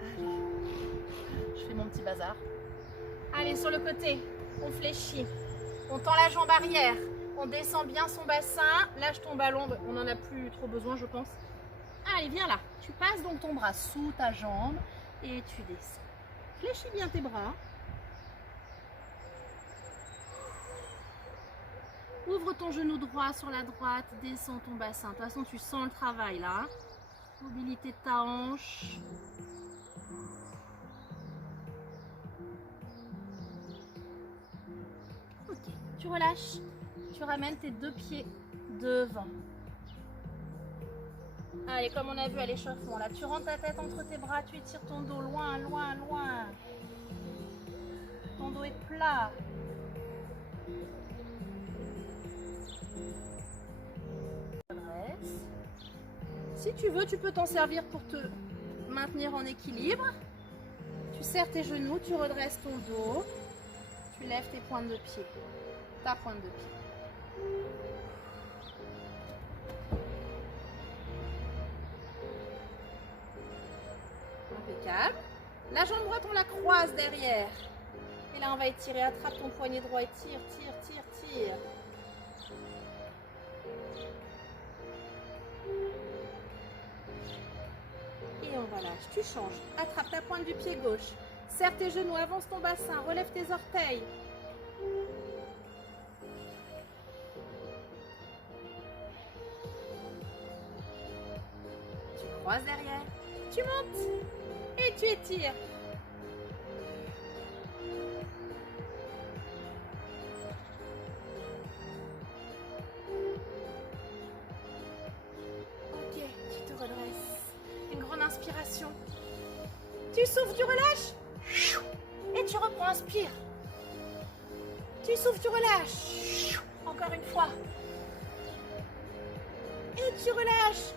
Allez, je fais mon petit bazar. Allez, sur le côté, on fléchit. On tend la jambe arrière. On descend bien son bassin. Lâche ton ballon, on n'en a plus trop besoin, je pense. Allez, viens là. Tu passes donc ton bras sous ta jambe et tu descends. Fléchis bien tes bras. Ouvre ton genou droit sur la droite. Descends ton bassin. De toute façon, tu sens le travail là. Mobilité de ta hanche. Ok, tu relâches. Tu ramènes tes deux pieds devant. Allez, comme on a vu à l'échauffement, là, tu rentres ta tête entre tes bras, tu étires ton dos loin, loin, loin. Ton dos est plat. Redresse. Si tu veux, tu peux t'en servir pour te maintenir en équilibre. Tu serres tes genoux, tu redresses ton dos. Tu lèves tes pointes de pied. Ta pointe de pied. Impeccable. La jambe droite, on la croise derrière. Et là, on va étirer. Attrape ton poignet droit et tire, tire, tire, tire. Et on relâche. Tu changes. Attrape la pointe du pied gauche. Serre tes genoux, avance ton bassin, relève tes orteils. Tu croises derrière. Tu montes. Et tu étires. Ok, tu te redresses. Une grande inspiration. Tu souffles, tu relâches. Et tu reprends, inspire. Tu souffles, tu relâches. Encore une fois. Et tu relâches.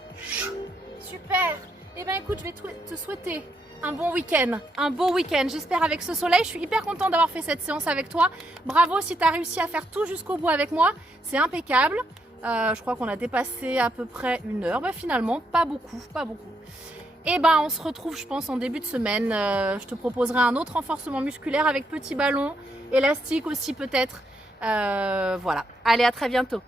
Super. Eh bien écoute, je vais te souhaiter un bon week-end, un beau week-end. J'espère avec ce soleil. Je suis hyper contente d'avoir fait cette séance avec toi. Bravo si tu as réussi à faire tout jusqu'au bout avec moi. C'est impeccable. Je crois qu'on a dépassé à peu près 1 heure. Bah, finalement, pas beaucoup, pas beaucoup. Et ben on se retrouve, je pense, en début de semaine. Je te proposerai un autre renforcement musculaire avec petit ballon, élastique aussi peut-être. Voilà. Allez, à très bientôt.